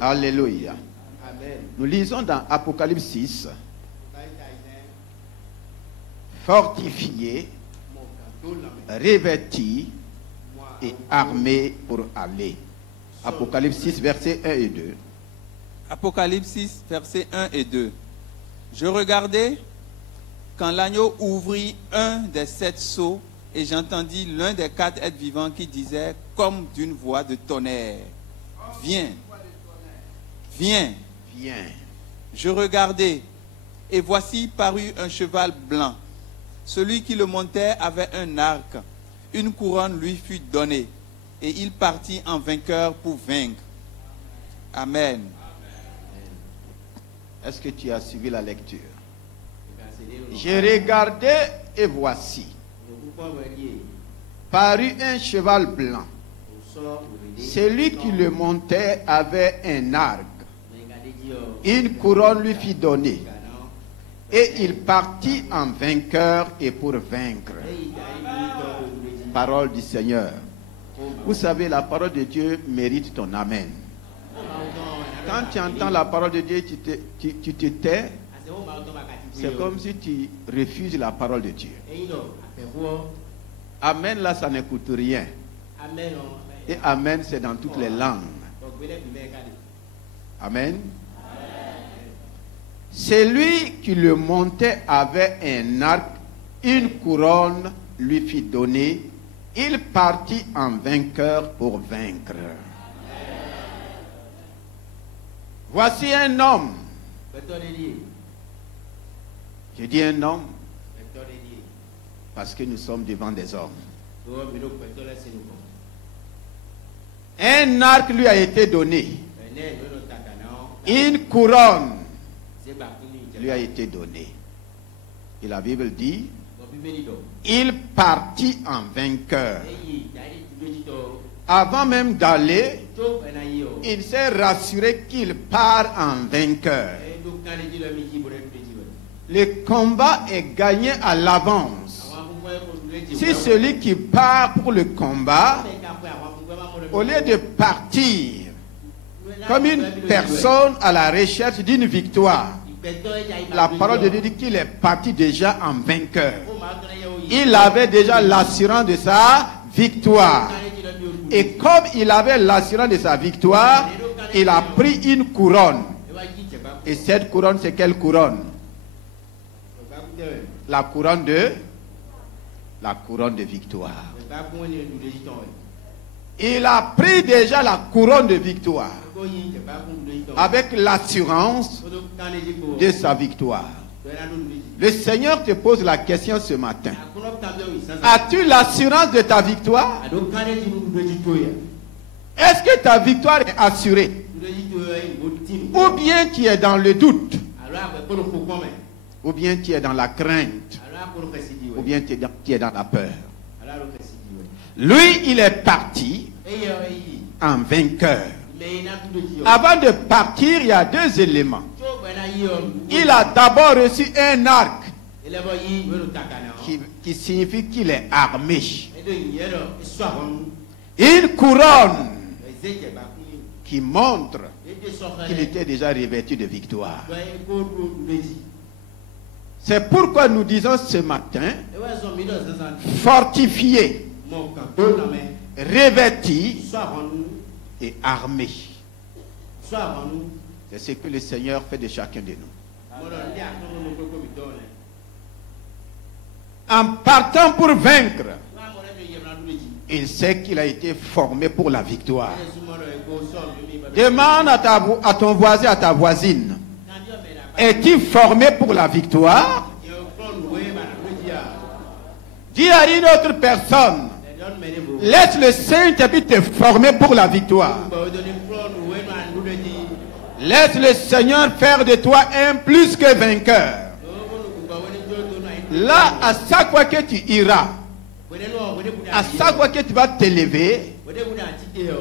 Alléluia. Nous lisons dans Apocalypse 6. Fortifié, revêti et armé pour aller. Apocalypse 6, versets 1 et 2. Apocalypse 6, versets 1 et 2. Je regardais quand l'agneau ouvrit un des 7 sceaux et j'entendis l'un des 4 êtres vivants qui disait comme d'une voix de tonnerre: Viens, viens, Viens. Je regardai, et voici parut un cheval blanc. Celui qui le montait avait un arc. Une couronne lui fut donnée, et il partit en vainqueur pour vaincre. Amen. Est-ce que tu as suivi la lecture? J'ai regardé et voici parut un cheval blanc. Celui qui le montait avait un arc. Une couronne lui fut donnée. Et il partit en vainqueur et pour vaincre. Parole du Seigneur. Vous savez, la parole de Dieu mérite ton amen. Quand tu entends la parole de Dieu, tu te tais. C'est comme si tu refuses la parole de Dieu. Amen, là, ça ne coûte rien. Et amen, c'est dans toutes les langues. Amen. Celui qui le montait avait un arc, une couronne lui fut donnée. Il partit en vainqueur pour vaincre. Voici un homme. Je dis un homme parce que nous sommes devant des hommes. Un arc lui a été donné. Une couronne lui a été donnée. Et la Bible dit, il partit en vainqueur. Avant même d'aller, il s'est rassuré qu'il part en vainqueur. Le combat est gagné à l'avance. Si celui qui part pour le combat, au lieu de partir comme une personne à la recherche d'une victoire, la parole de Dieu dit qu'il est parti déjà en vainqueur. Il avait déjà l'assurance de sa victoire. Et comme il avait l'assurance de sa victoire, il a pris une couronne. Et cette couronne, c'est quelle couronne? La couronne de victoire. Il a pris déjà la couronne de victoire avec l'assurance de sa victoire. Le Seigneur te pose la question ce matin. As-tu l'assurance de ta victoire? Est-ce que ta victoire est assurée? Ou bien tu es dans le doute? Ou bien tu es dans la crainte? Ou bien tu es dans la peur? Lui, il est parti en vainqueur. Avant de partir, il y a 2 éléments. Il a d'abord reçu un arc qui signifie qu'il est armé. Une couronne qui montre qu'il était déjà revêtu de victoire. C'est pourquoi nous disons ce matin, fortifié, revêti et armé. C'est ce que le Seigneur fait de chacun de nous. En partant pour vaincre, il sait qu'il a été formé pour la victoire. Demande à ton voisin, à ta voisine, es-tu formé pour la victoire? Dis à une autre personne, laisse le Saint-Esprit te former pour la victoire. Laisse le Seigneur faire de toi un plus que vainqueur. Là, à chaque fois que tu iras, à chaque fois que tu vas t'élever,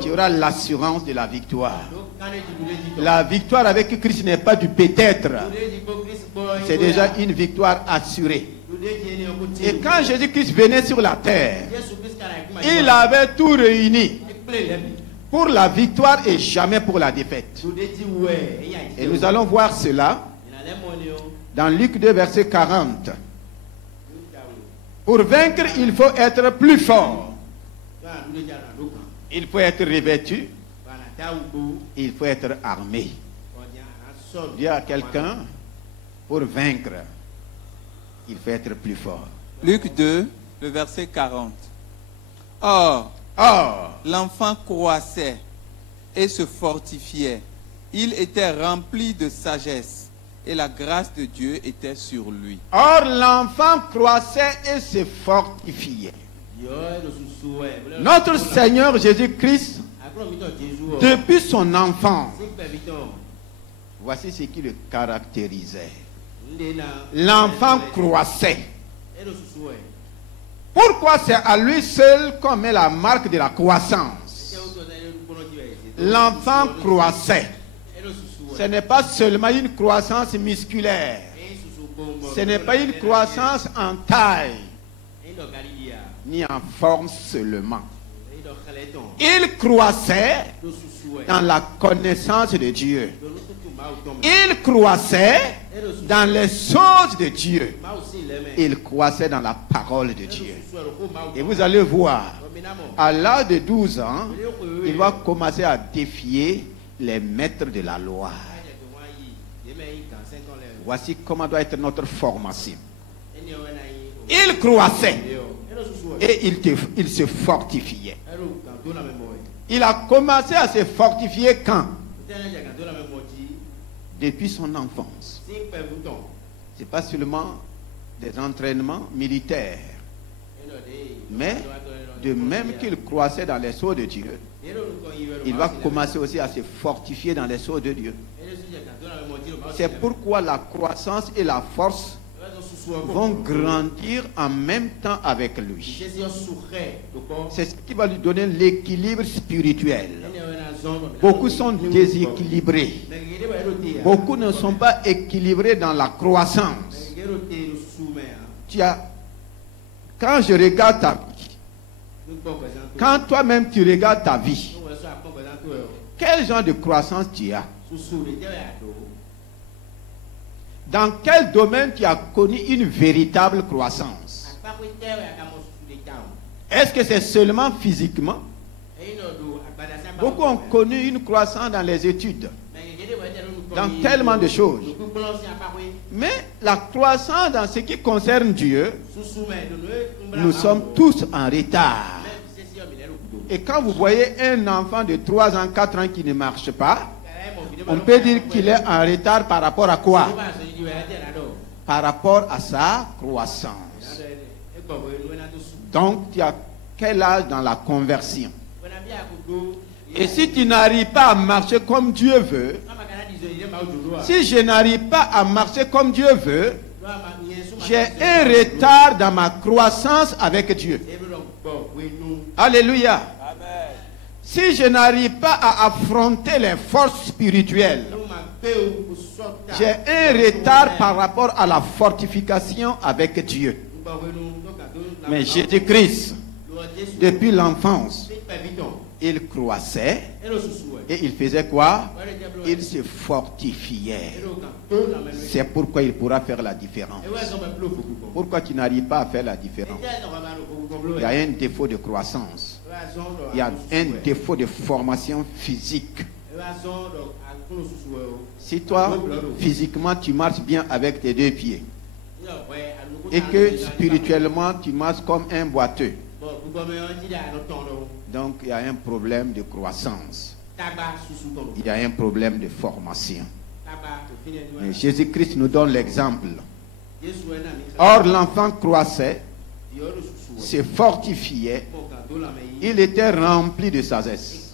tu auras l'assurance de la victoire. La victoire avec Christ n'est pas du peut-être. C'est déjà une victoire assurée. Et quand Jésus-Christ venait sur la terre, il avait tout réuni pour la victoire et jamais pour la défaite. Et nous allons voir cela dans Luc 2, verset 40. Pour vaincre, il faut être plus fort. Il faut être revêtu. Il faut être armé. Dire à quelqu'un, pour vaincre, il faut être plus fort. Luc 2, le verset 40. Or, l'enfant croissait et se fortifiait. Il était rempli de sagesse et la grâce de Dieu était sur lui. Or, l'enfant croissait et se fortifiait. Notre Seigneur Jésus-Christ, depuis son enfance, voici ce qui le caractérisait. L'enfant croissait. Pourquoi c'est à lui seul qu'on met la marque de la croissance? L'enfant croissait. Ce n'est pas seulement une croissance musculaire. Ce n'est pas une croissance en taille, ni en forme seulement. Il croissait dans la connaissance de Dieu. Il croissait dans les choses de Dieu. Il croissait dans la parole de Dieu. Et vous allez voir, à l'âge de 12 ans, il va commencer à défier les maîtres de la loi. Voici comment doit être notre formation. Il croissait et il se fortifiait. Il a commencé à se fortifier quand? Depuis son enfance. Ce n'est pas seulement des entraînements militaires, mais de même qu'il croissait dans les sceaux de Dieu, il va commencer aussi à se fortifier dans les sceaux de Dieu. C'est pourquoi la croissance et la force vont grandir en même temps avec lui. C'est ce qui va lui donner l'équilibre spirituel. Beaucoup sont déséquilibrés. Beaucoup ne sont pas équilibrés dans la croissance. Quand je regarde ta vie, quand toi-même tu regardes ta vie, quel genre de croissance tu as? Dans quel domaine tu as connu une véritable croissance? Est-ce que c'est seulement physiquement? Beaucoup ont connu une croissance dans les études, dans tellement de choses. Mais la croissance dans ce qui concerne Dieu, nous sommes tous en retard. Et quand vous voyez un enfant de 3 ans, 4 ans qui ne marche pas, on peut dire qu'il est en retard par rapport à quoi? Par rapport à sa croissance. Donc, tu as quel âge dans la conversion? Et si tu n'arrives pas à marcher comme Dieu veut, si je n'arrive pas à marcher comme Dieu veut, j'ai un retard dans ma croissance avec Dieu. Alléluia. Si je n'arrive pas à affronter les forces spirituelles, j'ai un retard par rapport à la fortification avec Dieu. Mais Jésus-Christ, depuis l'enfance, il croissait et il faisait quoi? Il se fortifiait. C'est pourquoi il pourra faire la différence. Pourquoi tu n'arrives pas à faire la différence? Il y a un défaut de croissance. Il y a un défaut de formation physique. Si toi, physiquement, tu marches bien avec tes 2 pieds et que spirituellement, tu marches comme un boiteux, donc il y a un problème de croissance. Il y a un problème de formation. Mais Jésus-Christ nous donne l'exemple. Or, l'enfant croissait, se fortifiait, il était rempli de sagesse.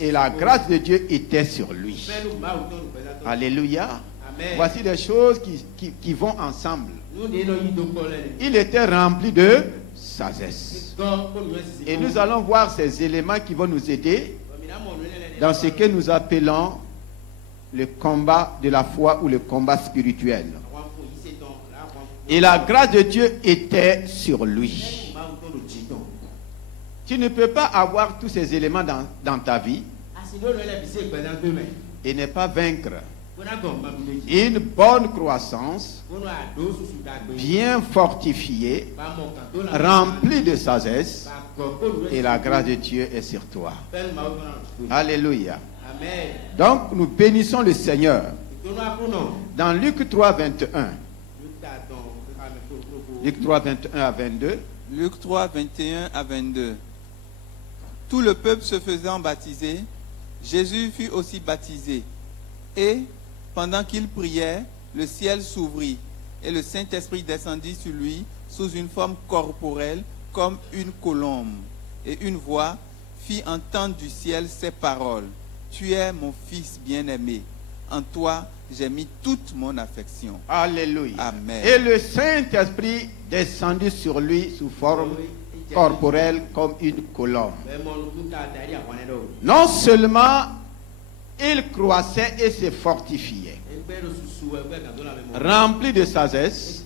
Et la grâce de Dieu était sur lui. Alléluia. Voici des choses qui vont ensemble. Il était rempli de sagesse. Et nous allons voir ces éléments qui vont nous aider dans ce que nous appelons le combat de la foi ou le combat spirituel. Et la grâce de Dieu était sur lui. Tu ne peux pas avoir tous ces éléments dans ta vie et ne pas vaincre. Une bonne croissance, bien fortifiée, remplie de sagesse, et la grâce de Dieu est sur toi. Alléluia. Donc nous bénissons le Seigneur. Dans Luc 3, 21. Luc 3, 21 à 22. Luc 3, 21 à 22. Tout le peuple se faisant baptiser, Jésus fut aussi baptisé. Et, pendant qu'il priait, le ciel s'ouvrit, et le Saint-Esprit descendit sur lui sous une forme corporelle, comme une colombe. Et une voix fit entendre du ciel ces paroles. Tu es mon Fils bien-aimé. En toi, j'ai mis toute mon affection. Alléluia. Amen. Et le Saint-Esprit descendit sur lui sous forme corporelle comme une colombe. Non seulement il croissait et se fortifiait, rempli de sagesse,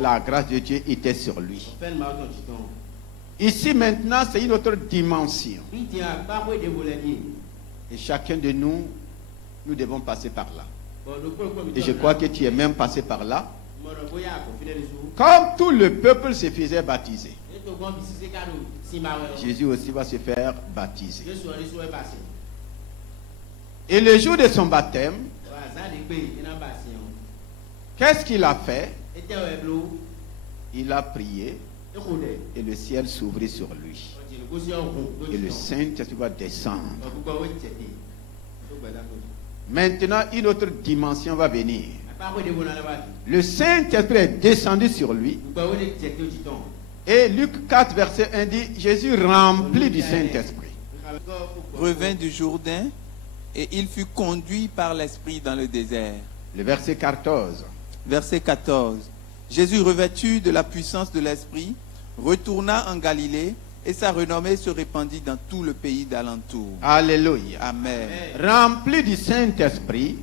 la grâce de Dieu était sur lui. Ici maintenant, c'est une autre dimension. Et chacun de nous, nous devons passer par là. Et je crois que tu es même passé par là. Comme tout le peuple se faisait baptiser, Jésus aussi va se faire baptiser. Et le jour de son baptême, qu'est-ce qu'il a fait? Il a prié et le ciel s'ouvrit sur lui. Et le Saint-Esprit va descendre. Maintenant, une autre dimension va venir. Le Saint-Esprit est descendu sur lui. Et Luc 4, verset 1 dit, Jésus rempli du Saint-Esprit revint du Jourdain, et il fut conduit par l'Esprit dans le désert. Le verset 14. Verset 14. Jésus, revêtu de la puissance de l'Esprit, retourna en Galilée, et sa renommée se répandit dans tout le pays d'alentour. Alléluia. Amen. Rempli du Saint-Esprit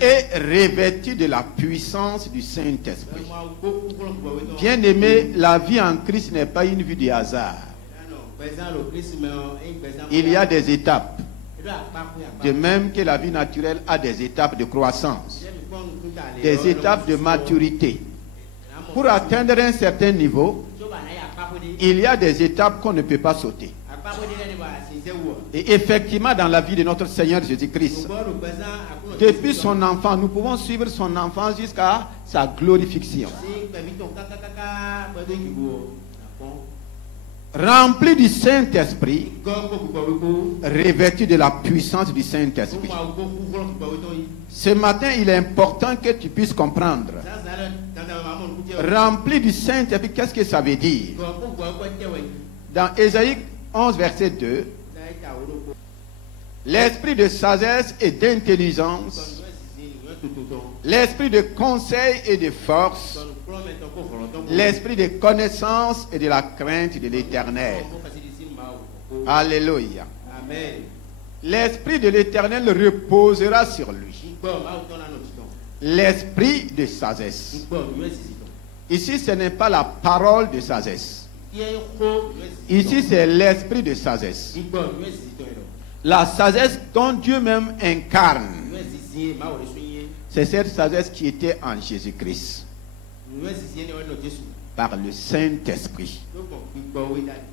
et revêtu de la puissance du Saint-Esprit. Bien-aimé, la vie en Christ n'est pas une vie de hasard. Il y a des étapes. De même que la vie naturelle a des étapes de croissance, des étapes de maturité. Pour atteindre un certain niveau, il y a des étapes qu'on ne peut pas sauter. Et effectivement, dans la vie de notre Seigneur Jésus-Christ, depuis son enfant, nous pouvons suivre son enfance jusqu'à sa glorification. Rempli du Saint-Esprit, revêtu de la puissance du Saint-Esprit. Ce matin, il est important que tu puisses comprendre. Rempli du Saint-Esprit, qu'est-ce que ça veut dire? Dans Ésaïe 11, verset 2, l'esprit de sagesse et d'intelligence, l'esprit de conseil et de force, l'esprit de connaissance et de la crainte de l'Éternel. Alléluia. L'esprit de l'Éternel reposera sur lui. L'esprit de sagesse. Ici, ce n'est pas la parole de sagesse. Ici, c'est l'esprit de sagesse. La sagesse dont Dieu même incarne. C'est cette sagesse qui était en Jésus-Christ. Par le Saint-Esprit.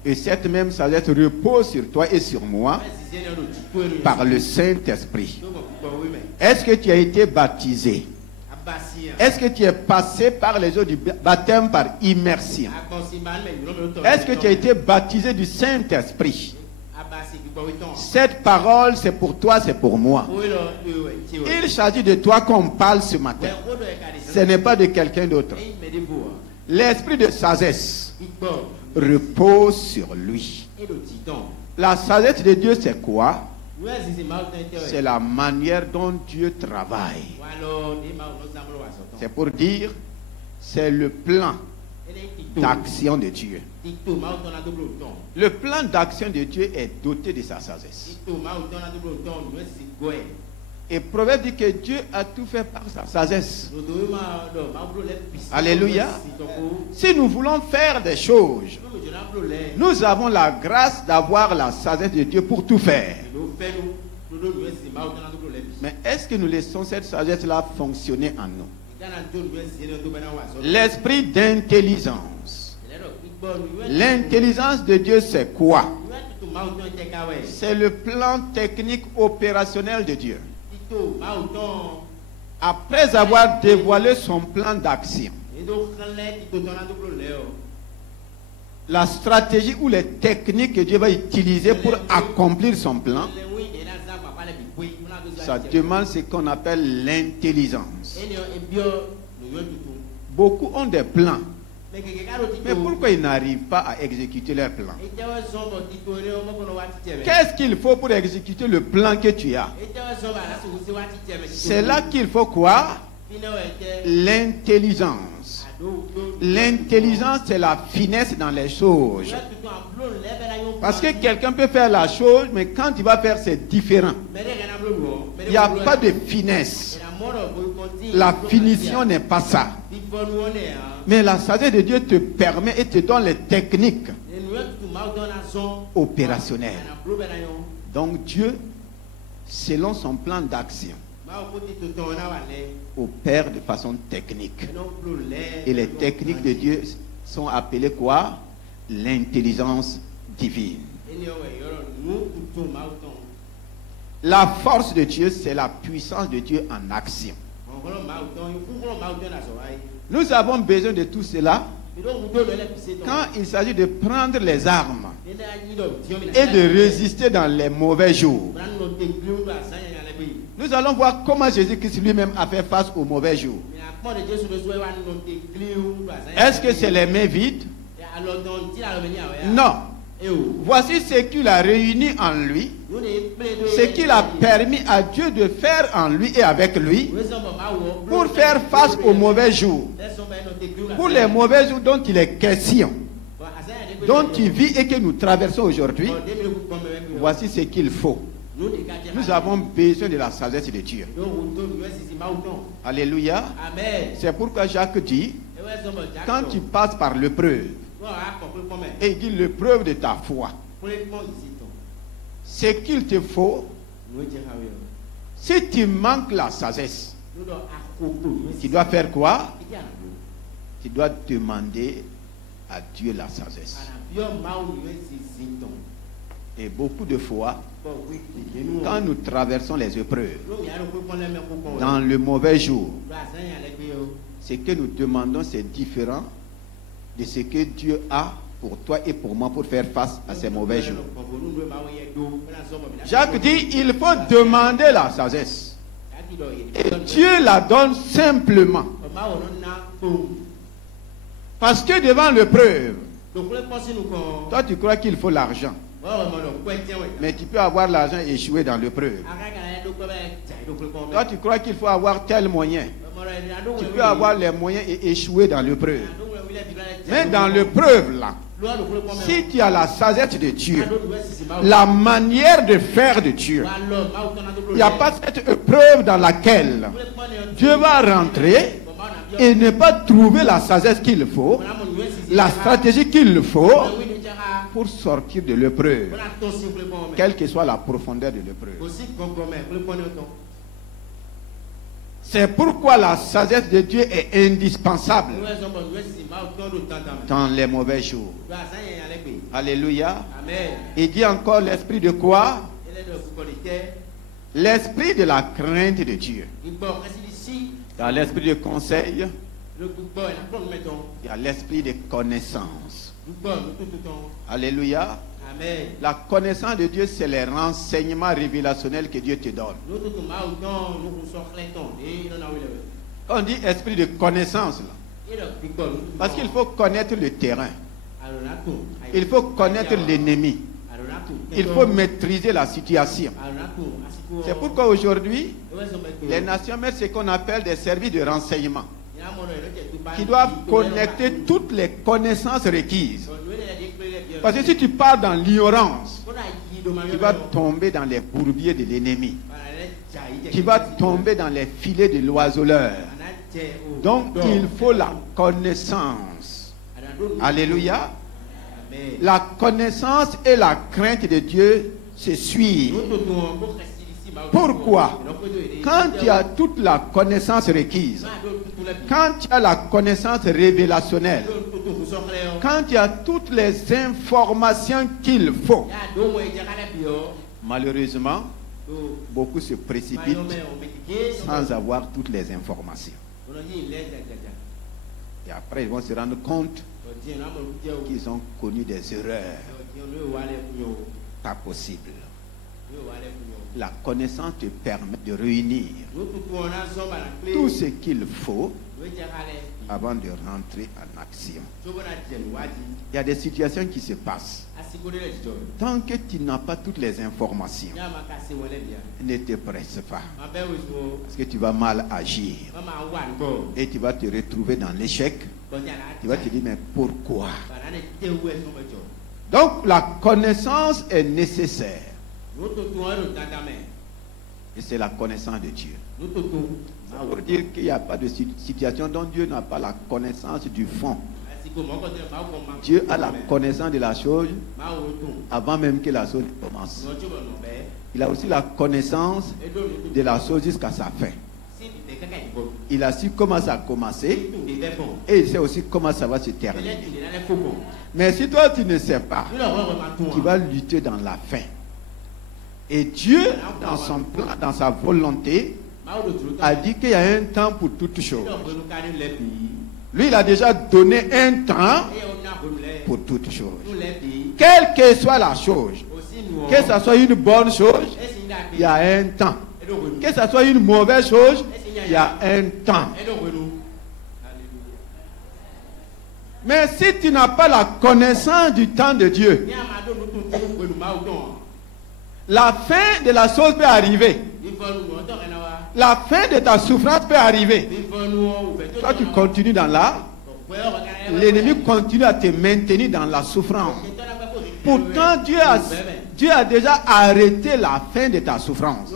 Et cette même sagesse repose sur toi et sur moi par le Saint-Esprit. Est-ce que tu as été baptisé? Est-ce que tu es passé par les eaux du baptême par immersion? Est-ce que tu as été baptisé du Saint-Esprit? Cette parole, c'est pour toi, c'est pour moi. Il s'agit de toi qu'on parle ce matin. Ce n'est pas de quelqu'un d'autre. L'esprit de sagesse repose sur lui. La sagesse de Dieu, c'est quoi? C'est la manière dont Dieu travaille. C'est pour dire, c'est le plan d'action de Dieu. Le plan d'action de Dieu est doté de sa sagesse. Et Proverbe dit que Dieu a tout fait par sa sagesse. Alléluia. Si nous voulons faire des choses, nous avons la grâce d'avoir la sagesse de Dieu pour tout faire. Mais est-ce que nous laissons cette sagesse-là fonctionner en nous? L'esprit d'intelligence. L'intelligence de Dieu, c'est quoi? C'est le plan technique opérationnel de Dieu. Après avoir dévoilé son plan d'action, la stratégie ou les techniques que Dieu va utiliser pour accomplir son plan, ça demande ce qu'on appelle l'intelligence. Beaucoup ont des plans, mais pourquoi ils n'arrivent pas à exécuter leurs plans? Qu'est-ce qu'il faut pour exécuter le plan que tu as? C'est là qu'il faut quoi? L'intelligence. L'intelligence, c'est la finesse dans les choses. Parce que quelqu'un peut faire la chose, mais quand il va faire, c'est différent. Il n'y a pas de finesse. La finition n'est pas ça. Mais la sagesse de Dieu te permet et te donne les techniques opérationnelles. Donc Dieu, selon son plan d'action, opère de façon technique. Et les techniques de Dieu sont appelées quoi? L'intelligence divine. La force de Dieu, c'est la puissance de Dieu en action. Nous avons besoin de tout cela quand il s'agit de prendre les armes et de résister dans les mauvais jours. Nous allons voir comment Jésus-Christ lui-même a fait face aux mauvais jours. Est-ce que c'est les mains vides? Non. Voici ce qu'il a réuni en lui, ce qu'il a permis à Dieu de faire en lui et avec lui pour faire face aux mauvais jours. Pour les mauvais jours dont il est question, dont il vit et que nous traversons aujourd'hui, voici ce qu'il faut. Nous avons besoin de la sagesse de Dieu. Alléluia. C'est pourquoi Jacques dit, quand tu passes par l'épreuve, et il dit l'épreuve de ta foi, ce qu'il te faut, si tu manques la sagesse, tu dois faire quoi? Tu dois demander à Dieu la sagesse. Et beaucoup de fois, quand nous traversons les épreuves, dans le mauvais jour, ce que nous demandons, c'est différent de ce que Dieu a pour toi et pour moi pour faire face à ces mauvais jours. Jacques dit, il faut demander la sagesse. Et Dieu la donne simplement. Parce que devant l'épreuve, toi tu crois qu'il faut l'argent. Mais tu peux avoir l'argent et échouer dans l'épreuve. Toi tu crois qu'il faut avoir tel moyen. Tu peux avoir les moyens et échouer dans l'épreuve. Mais dans l'épreuve là, si tu as la sagesse de Dieu, la manière de faire de Dieu, il n'y a pas cette épreuve dans laquelle Dieu va rentrer et ne pas trouver la sagesse qu'il faut, la stratégie qu'il faut pour sortir de l'épreuve, quelle que soit la profondeur de l'épreuve. C'est pourquoi la sagesse de Dieu est indispensable dans les mauvais jours. Alléluia. Il dit encore l'esprit de quoi? L'esprit de la crainte de Dieu. Dans l'esprit de conseil, il y a l'esprit de connaissance. Alléluia. La connaissance de Dieu, c'est les renseignements révélationnels que Dieu te donne. On dit esprit de connaissance là. Parce qu'il faut connaître le terrain. Il faut connaître l'ennemi. Il faut maîtriser la situation. C'est pourquoi aujourd'hui, les nations mettent ce qu'on appelle des services de renseignement, qui doivent connecter toutes les connaissances requises. Parce que si tu pars dans l'ignorance, tu vas tomber dans les bourbiers de l'ennemi. qui va tomber dans les filets de l'oiseleur. Donc il faut la connaissance. Alléluia. La connaissance et la crainte de Dieu se suivent. Pourquoi? Quand tu as toute la connaissance requise, quand tu as la connaissance révélationnelle, quand tu as toutes les informations qu'il faut, malheureusement, beaucoup se précipitent sans avoir toutes les informations. Et après, ils vont se rendre compte qu'ils ont connu des erreurs. Pas possible. La connaissance te permet de réunir tout ce qu'il faut avant de rentrer en action. Il y a des situations qui se passent. Tant que tu n'as pas toutes les informations, ne te presse pas. Parce que tu vas mal agir. Et tu vas te retrouver dans l'échec. Tu vas te dire, mais pourquoi? Donc la connaissance est nécessaire. Et c'est la connaissance de Dieu. Pour dire qu'il n'y a pas de situation dont Dieu n'a pas la connaissance du fond. Dieu a la connaissance de la chose avant même que la chose commence. Il a aussi la connaissance de la chose jusqu'à sa fin. Il a su comment ça a commencé et il sait aussi comment ça va se terminer. Mais si toi tu ne sais pas, tu vas lutter dans la fin. Et Dieu, dans son plan, dans sa volonté, a dit qu'il y a un temps pour toutes choses. Lui, il a déjà donné un temps pour toutes choses. Quelle que soit la chose, que ce soit une bonne chose, il y a un temps. Que ce soit une mauvaise chose, il y a un temps. Mais si tu n'as pas la connaissance du temps de Dieu, la fin de la chose peut arriver. La fin de ta souffrance peut arriver. Toi, tu continues dans la... L'ennemi continue à te maintenir dans la souffrance. Pourtant, Dieu a déjà arrêté la fin de ta souffrance.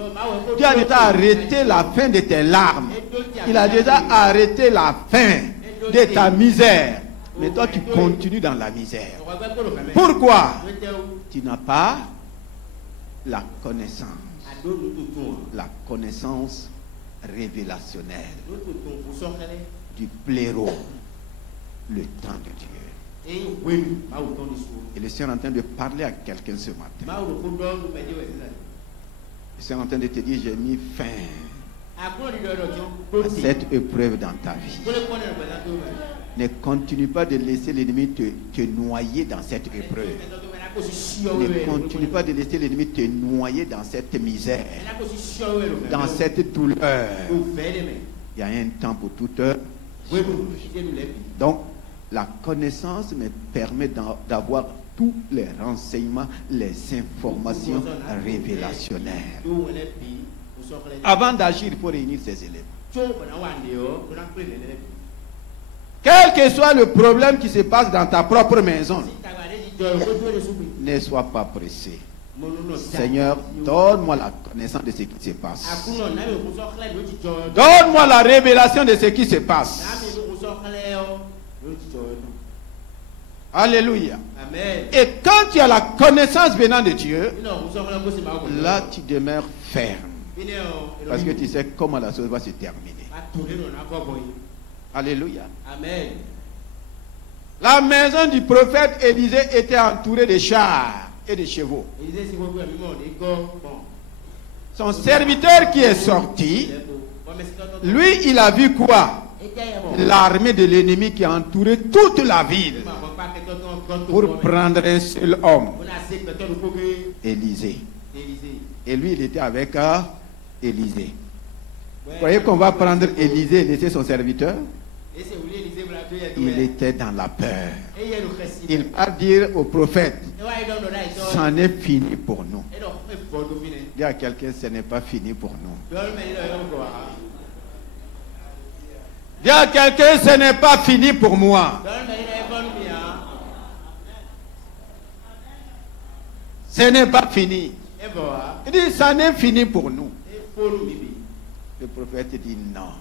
Dieu a déjà arrêté la fin de tes larmes. Il a déjà arrêté la fin de ta misère. Mais toi, tu continues dans la misère. Pourquoi? Tu n'as pas la connaissance. La connaissance révélationnelle du pléro, le temps de Dieu. Et le Seigneur est en train de parler à quelqu'un ce matin. Le Seigneur est en train de te dire, j'ai mis fin à cette épreuve dans ta vie. Ne continue pas de laisser l'ennemi te noyer dans cette épreuve. Ne continue pas de laisser l'ennemi te noyer dans cette misère, dans cette douleur. Il y a un temps pour toute chose. Donc, la connaissance me permet d'avoir tous les renseignements, les informations révélationnelles. Avant d'agir, il faut réunir ces éléments. Quel que soit le problème qui se passe dans ta propre maison, ne sois pas pressé. Seigneur, donne-moi la connaissance de ce qui se passe. Donne-moi la révélation de ce qui se passe. Alléluia. Amen. Et quand tu as la connaissance venant de Dieu, là tu demeures ferme. Parce que tu sais comment la chose va se terminer. Alléluia. Amen. La maison du prophète Élisée était entourée de chars et de chevaux. Son serviteur qui est sorti, lui, il a vu quoi? L'armée de l'ennemi qui a entouré toute la ville pour prendre un seul homme, Élisée. Et lui, il était avec Élisée. Vous voyez qu'on va prendre Élisée et laisser son serviteur? Il était dans la peur. Il va dire au prophète, c'en est fini pour nous. Dis à quelqu'un, ce n'est pas fini pour nous. Dis à quelqu'un, ce n'est pas fini pour moi. Ce n'est pas fini. Il dit, ça n'est fini pour nous. Le prophète dit non.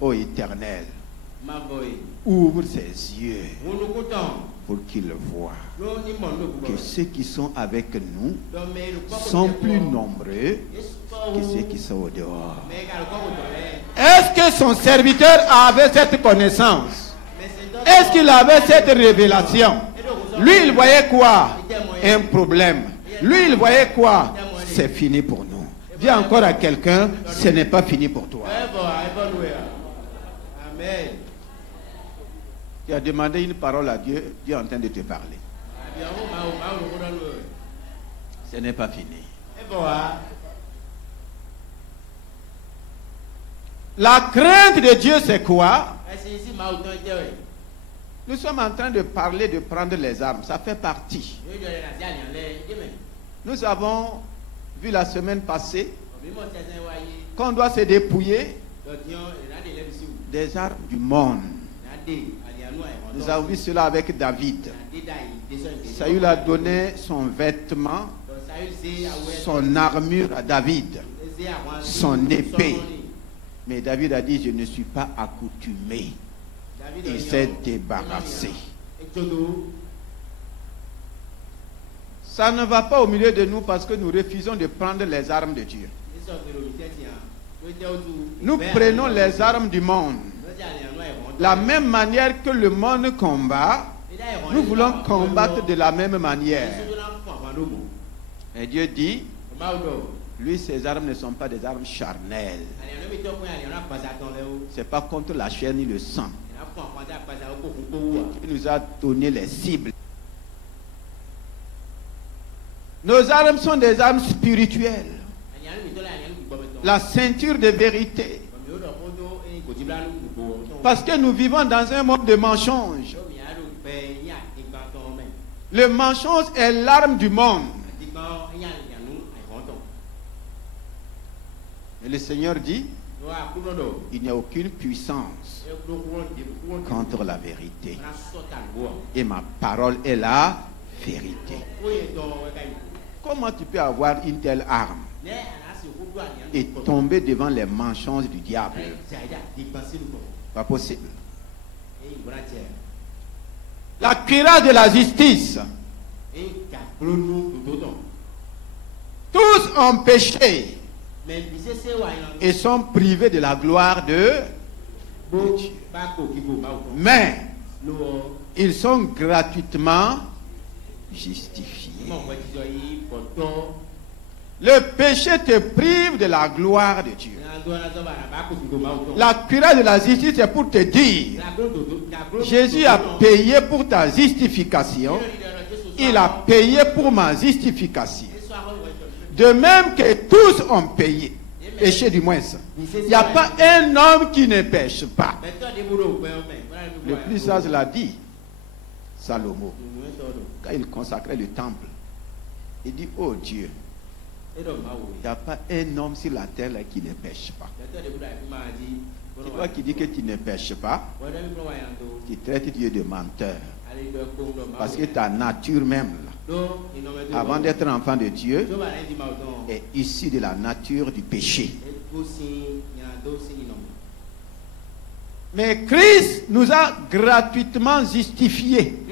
Ô Éternel, ouvre ses yeux pour qu'il voie que ceux qui sont avec nous sont plus nombreux que ceux qui sont au dehors. Est-ce que son serviteur avait cette connaissance? Est-ce qu'il avait cette révélation? Lui, il voyait quoi? Un problème. Lui, il voyait quoi? C'est fini pour nous. Dis encore à quelqu'un, ce n'est pas fini pour toi. Amen. Tu as demandé une parole à Dieu, Dieu est en train de te parler. Ce n'est pas fini. La crainte de Dieu, c'est quoi? Nous sommes en train de parler de prendre les armes. Ça fait partie. Nous avons vu la semaine passée qu'on doit se dépouiller des armes du monde. Nous avons vu cela avec David. Saül a donné son vêtement, son armure à David, son épée. Mais David a dit, je ne suis pas accoutumé. Il s'est débarrassé. Ça ne va pas au milieu de nous parce que nous refusons de prendre les armes de Dieu. Nous prenons les armes du monde. La même manière que le monde combat, nous voulons combattre de la même manière. Et Dieu dit, lui, ses armes ne sont pas des armes charnelles. Ce n'est pas contre la chair ni le sang. Il nous a donné les cibles. Nos armes sont des armes spirituelles. La ceinture de vérité. Parce que nous vivons dans un monde de mensonges. Le mensonge est l'arme du monde. Et le Seigneur dit, il n'y a aucune puissance contre la vérité. Et ma parole est la vérité. Comment tu peux avoir une telle arme et tomber devant les mensonges du diable? Pas possible. La cuirasse de la justice. Tous ont péché et sont privés de la gloire de Dieu. Mais ils sont gratuitement justifiés. Le péché te prive de la gloire de Dieu. La cuirasse de la justice, c'est pour te dire, Jésus a payé pour ta justification. Il a payé pour ma justification. De même que tous ont payé. Péché du moins. Il n'y a pas un homme qui ne pêche pas. Le plus sage l'a dit, Salomon, quand il consacrait le temple. Il dit, oh Dieu, il n'y a pas un homme sur la terre là, qui ne pêche pas. C'est toi qui dis que tu ne pêches pas, tu traites Dieu de menteur. Parce que ta nature même, là, avant d'être enfant de Dieu, est issue de la nature du péché. Mais Christ nous a gratuitement justifiés.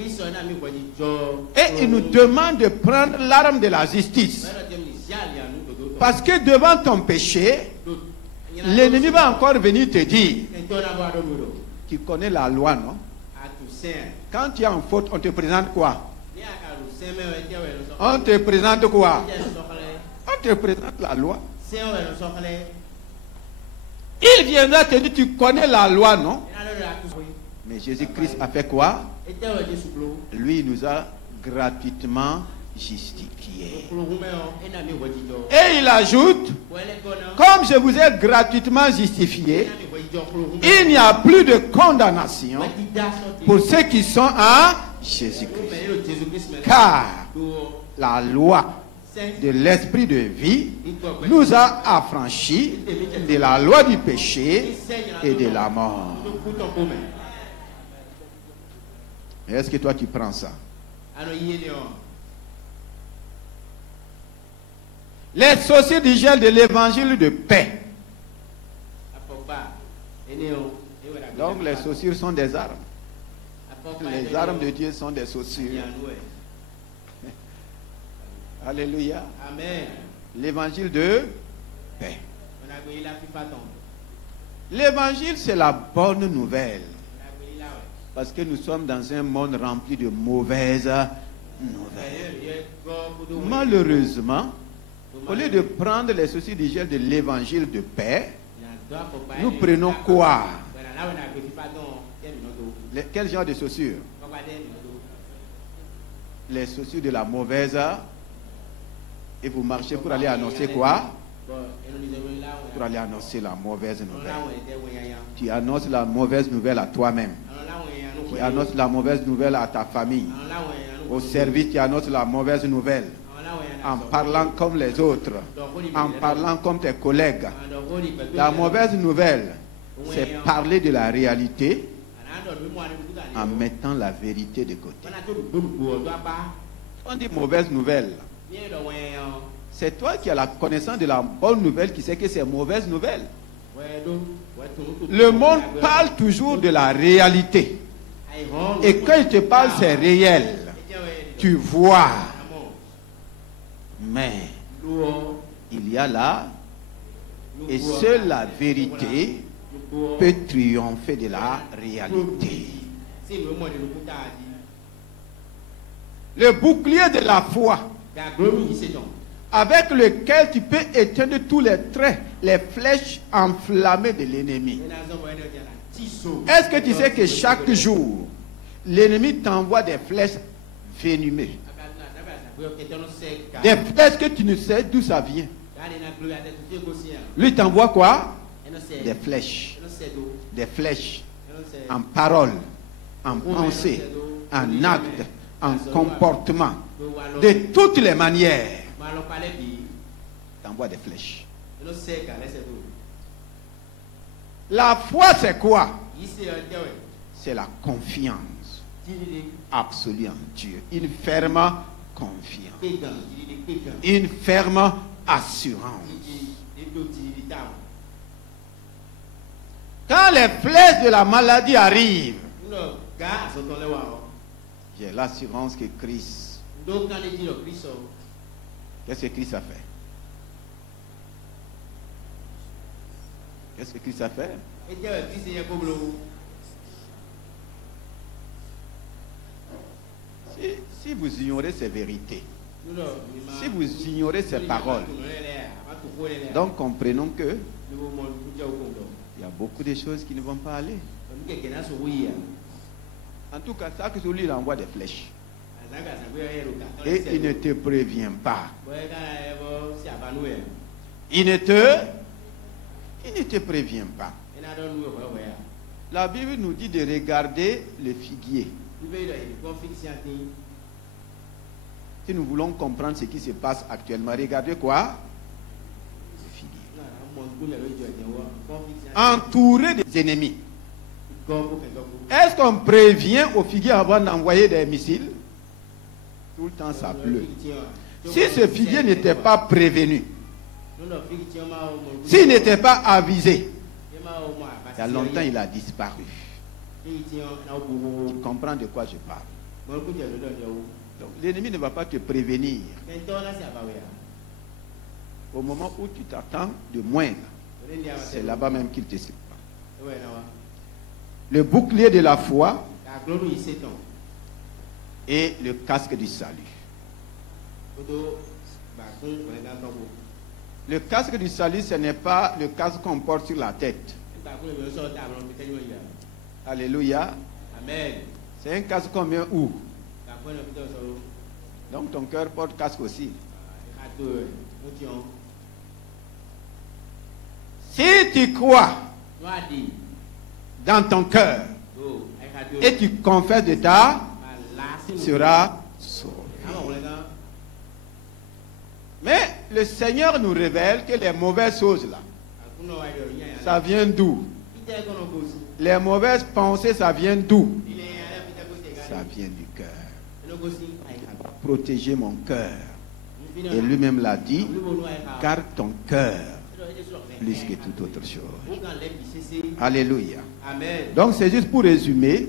Et il nous demande de prendre l'arme de la justice. Parce que devant ton péché, l'ennemi va encore venir te dire, tu connais la loi, non? Quand tu es en faute, on te présente quoi? On te présente quoi? On te présente la loi. Il viendra te dire, tu connais la loi, non? Mais Jésus-Christ a fait quoi? Lui, il nous a gratuitement justifiés. Et il ajoute, comme je vous ai gratuitement justifié, il n'y a plus de condamnation pour ceux qui sont en Jésus-Christ. Car la loi de l'esprit de vie nous a affranchis de la loi du péché et de la mort. Est-ce que toi tu prends ça? Les saucires du gel de l'évangile de paix. Donc les saucires sont des armes. Les armes de Dieu sont des saucires. Alléluia. Amen. L'évangile de paix. L'évangile, c'est la bonne nouvelle. Parce que nous sommes dans un monde rempli de mauvaises nouvelles. Malheureusement, au lieu de prendre les saucires du gel de l'évangile de paix, nous prenons quoi? Quel genre de chaussures? Les chaussures de la mauvaise. Et vous marchez pour aller annoncer quoi? Pour aller annoncer la mauvaise nouvelle. Tu annonces la mauvaise nouvelle à toi-même. Tu annonces la mauvaise nouvelle à ta famille. Au service, tu annonces la mauvaise nouvelle. En parlant comme les autres. En parlant comme tes collègues. La mauvaise nouvelle, c'est parler de la réalité en mettant la vérité de côté. On dit mauvaise nouvelle. C'est toi qui as la connaissance de la bonne nouvelle qui sait que c'est mauvaise nouvelle. Le monde parle toujours de la réalité. Et quand il te parle, c'est réel. Tu vois. Mais il y a là, et seule la vérité peut triompher de la réalité. Le bouclier de la foi, avec lequel tu peux éteindre tous les traits, les flèches enflammées de l'ennemi. Est-ce que tu sais que chaque jour, l'ennemi t'envoie des flèches venimées? Des flèches que tu ne sais d'où ça vient. Lui t'envoie quoi? Des flèches. Des flèches en parole, en pensée, en acte, en comportement. De toutes les manières. T'envoie des flèches. La foi, c'est quoi? C'est la confiance absolue en Dieu. Une ferme confiance. Une ferme assurance. Quand les flèches de la maladie arrivent, j'ai l'assurance que Christ. Qu'est-ce que Christ a fait? Qu'est-ce que Christ a fait? Si vous ignorez ces vérités, si vous ignorez ces paroles, donc comprenons que il y a beaucoup de choses qui ne vont pas aller. En tout cas, ça que celui il envoie des flèches. Et il ne te prévient pas. Il ne te prévient pas. La Bible nous dit de regarder le figuier. Si nous voulons comprendre ce qui se passe actuellement, regardez quoi? Le figuier. Entouré des ennemis. Est-ce qu'on prévient au figuier avant d'envoyer des missiles? Tout le temps ça pleut. Si ce figuier n'était pas prévenu, s'il n'était pas avisé, il y a longtemps il a disparu. Tu comprends de quoi je parle? Donc l'ennemi ne va pas te prévenir au moment où tu t'attends de moins. C'est là-bas même qu'il te sépare. Le bouclier de la foi et le casque du salut. Le casque du salut, ce n'est pas le casque qu'on porte sur la tête. Alléluia. Amen. C'est un casque qu'on met où? Donc ton cœur porte casque aussi. Si tu crois dans ton cœur et tu confesses de ta, tu seras sauvé. Mais le Seigneur nous révèle que les mauvaises choses là, ça vient d'où? Les mauvaises pensées, ça vient d'où? Ça vient du cœur. Protéger mon cœur. Et lui-même l'a dit, garde ton cœur plus que toute autre chose. Alléluia. Donc c'est juste pour résumer,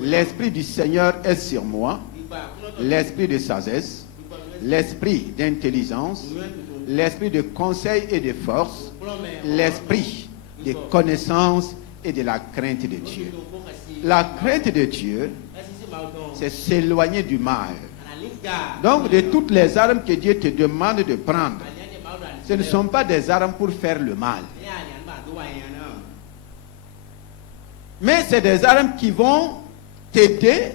l'Esprit du Seigneur est sur moi, l'Esprit de sagesse, l'Esprit d'intelligence, l'Esprit de conseil et de force, l'Esprit de connaissance et de la crainte de Dieu. La crainte de Dieu, c'est s'éloigner du mal. Donc de toutes les armes que Dieu te demande de prendre, ce ne sont pas des armes pour faire le mal. Mais c'est des armes qui vont t'aider,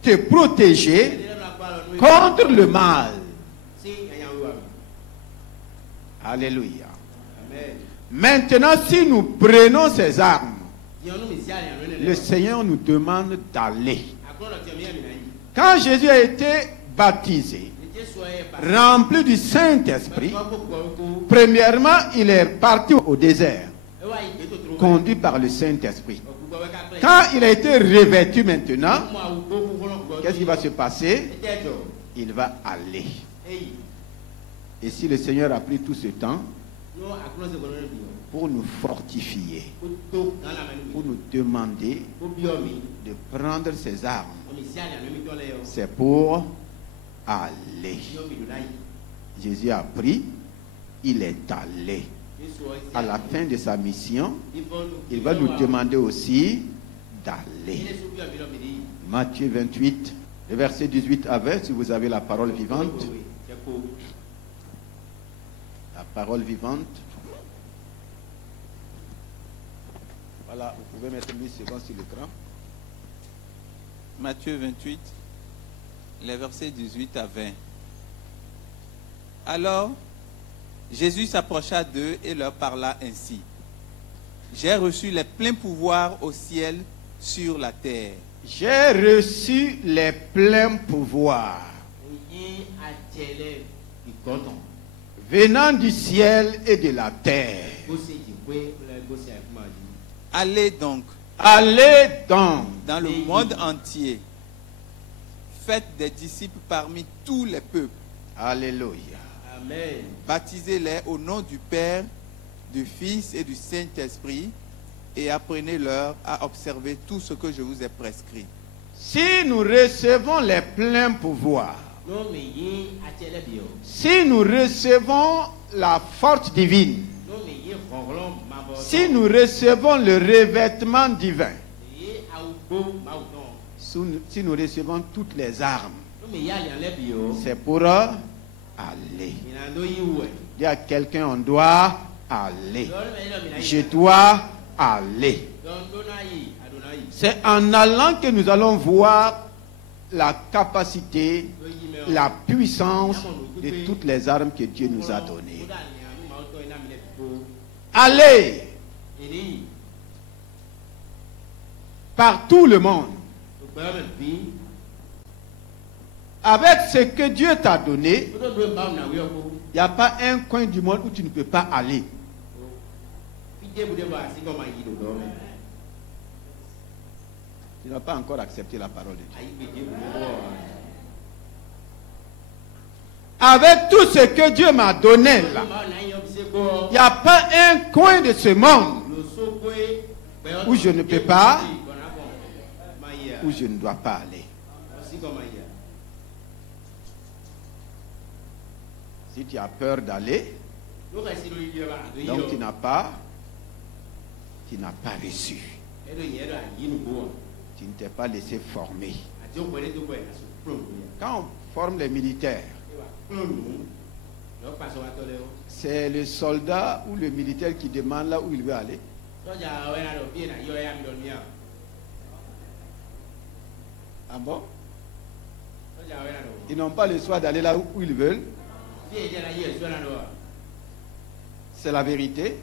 te protéger contre le mal. Alléluia. Maintenant, si nous prenons ces armes, le Seigneur nous demande d'aller. Quand Jésus a été baptisé, rempli du Saint-Esprit, premièrement, il est parti au désert, conduit par le Saint-Esprit. Quand il a été revêtu maintenant, qu'est-ce qui va se passer? Il va aller. Et si le Seigneur a pris tout ce temps pour nous fortifier, pour nous demander de prendre ses armes, c'est pour aller. Jésus a pris, il est allé. À la fin de sa mission, il va nous demander aussi d'aller. Matthieu 28, le verset 18 à 20, si vous avez la parole vivante. La parole vivante. Voilà, vous pouvez mettre 8 secondes sur l'écran. Matthieu 28, les versets 18 à 20. Alors, Jésus s'approcha d'eux et leur parla ainsi. J'ai reçu les pleins pouvoirs au ciel sur la terre. J'ai reçu les pleins pouvoirs venant du ciel et de la terre. Allez donc dans le monde entier. Faites des disciples parmi tous les peuples. Alléluia. Amen. Baptisez-les au nom du Père, du Fils et du Saint-Esprit et apprenez-leur à observer tout ce que je vous ai prescrit. Si nous recevons les pleins pouvoirs, si nous recevons la force divine, si nous recevons le revêtement divin, si nous recevons toutes les armes, c'est pour aller. Il y a quelqu'un, on doit aller. Je dois aller. C'est en allant que nous allons voir la capacité, la puissance de toutes les armes que Dieu nous a données. Allez par tout le monde avec ce que Dieu t'a donné. Il n'y a pas un coin du monde où tu ne peux pas aller. Tu n'as pas encore accepté la parole de Dieu. Avec tout ce que Dieu m'a donné là, il n'y a pas un coin de ce monde où je ne peux pas, où je ne dois pas aller. Si tu as peur d'aller, donc tu n'as pas reçu. Tu ne t'es pas laissé former. Quand on forme les militaires, c'est le soldat ou le militaire qui demande là où il veut aller. Ah bon? Ils n'ont pas le choix d'aller là où ils veulent. C'est la vérité.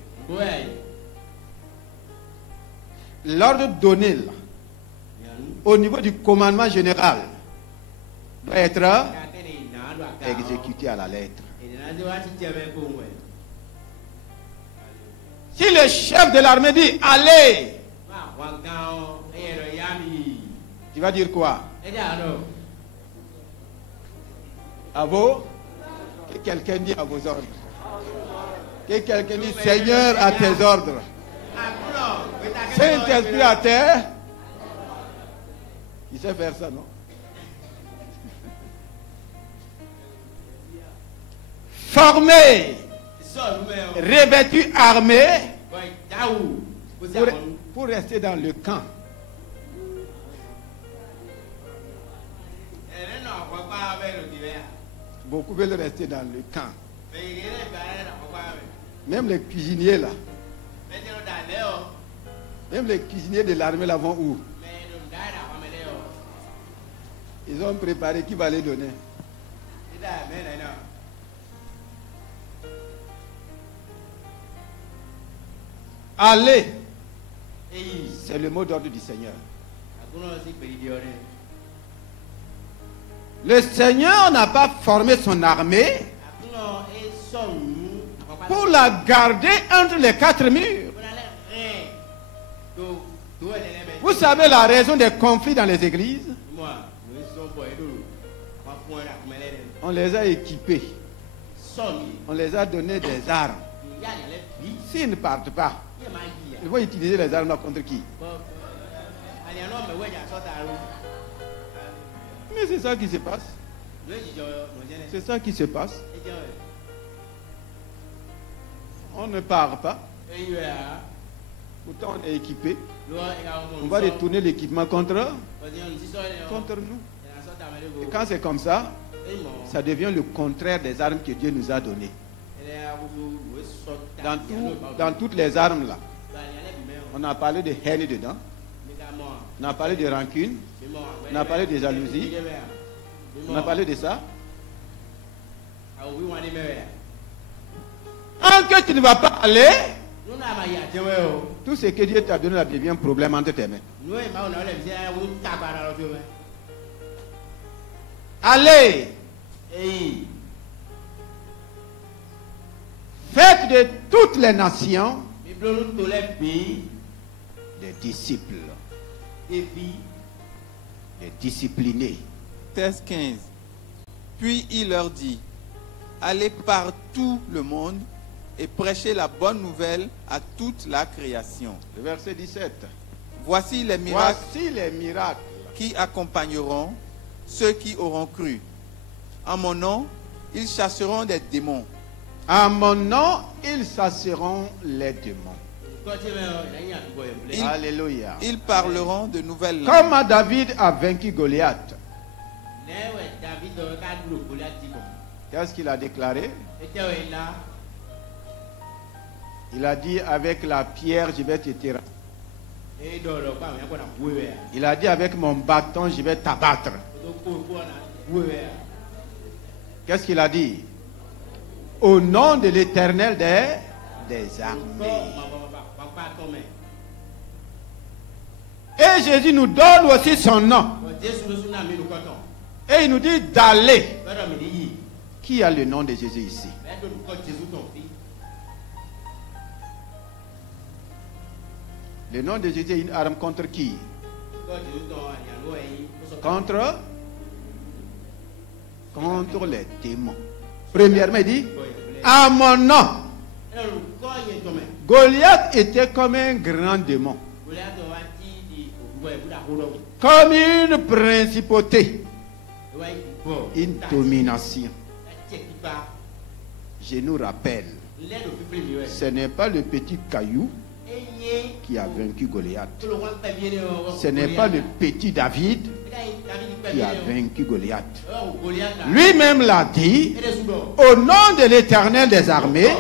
L'ordre donné là, au niveau du commandement général, doit être exécuté à la lettre. Si le chef de l'armée dit allez, tu vas dire quoi? Ah bon? quelqu'un dit à vos ordres. Que quelqu'un dit Seigneur à tes ordres. Saint-Esprit à terre. Il sait faire ça, non? Formé, revêtu, armé, pour rester dans le camp. Beaucoup veulent rester dans le camp. Même les cuisiniers là. Même les cuisiniers de l'armée là vont où? Ils ont préparé qui va les donner. Allez. C'est le mot d'ordre du Seigneur. Le Seigneur n'a pas formé son armée pour la garder entre les quatre murs. Vous savez la raison des conflits dans les églises? On les a équipés. On les a donné des armes. S'ils ne partent pas, ils vont utiliser les armes là contre qui? Mais c'est ça qui se passe. C'est ça qui se passe. On ne part pas. Pourtant on est équipé. On va retourner l'équipement contre nous. Et quand c'est comme ça, ça devient le contraire des armes que Dieu nous a données. Dans toutes les armes là, on a parlé de haine dedans. On a parlé de rancune. On a parlé de jalousie. On a parlé de ça. Tant que tu ne vas pas aller, tout ce que Dieu t'a donné là devient un problème entre tes mains. Allez. Faites de toutes les nations des disciples, des disciplinés. Texte 15. Puis il leur dit, allez par tout le monde et prêchez la bonne nouvelle à toute la création. Le verset 17. Voici les miracles qui accompagneront ceux qui auront cru. En mon nom, ils chasseront des démons. En mon nom, ils chasseront les démons. Alléluia. Ils parleront de nouvelles langues. Comme David a vaincu Goliath. Qu'est-ce qu'il a déclaré? Il a dit avec la pierre je vais te tirer. Il a dit avec mon bâton je vais t'abattre. Qu'est-ce qu'il a dit? Au nom de l'Éternel des armées. Et Jésus nous donne aussi son nom. Et il nous dit d'aller. Qui a le nom de Jésus ici? Le nom de Jésus est une arme contre qui? Contre les démons. Premièrement, il dit, à mon nom. Goliath était comme un grand démon. Comme une principauté. Une domination. Je nous rappelle, ce n'est pas le petit caillou qui a vaincu Goliath. Ce n'est pas le petit David qui a vaincu Goliath. Lui-même l'a dit, au nom de l'Éternel des armées,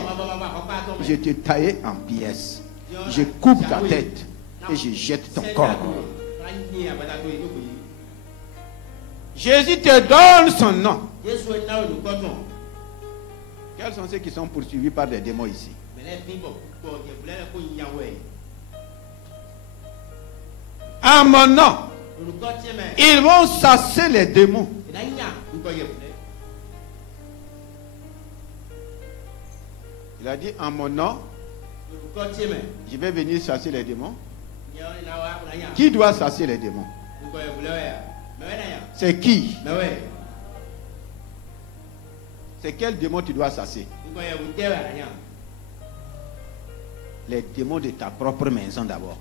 je te taille en pièces. Je coupe ta tête et je jette ton corps. Jésus te donne son nom. Quels sont ceux qui sont poursuivis par des démons ici? À mon nom, ils vont chasser les démons. Il a dit en mon nom, je vais venir chasser les démons. Qui doit chasser les démons? C'est qui? C'est quel démon tu dois chasser? Les démons de ta propre maison d'abord.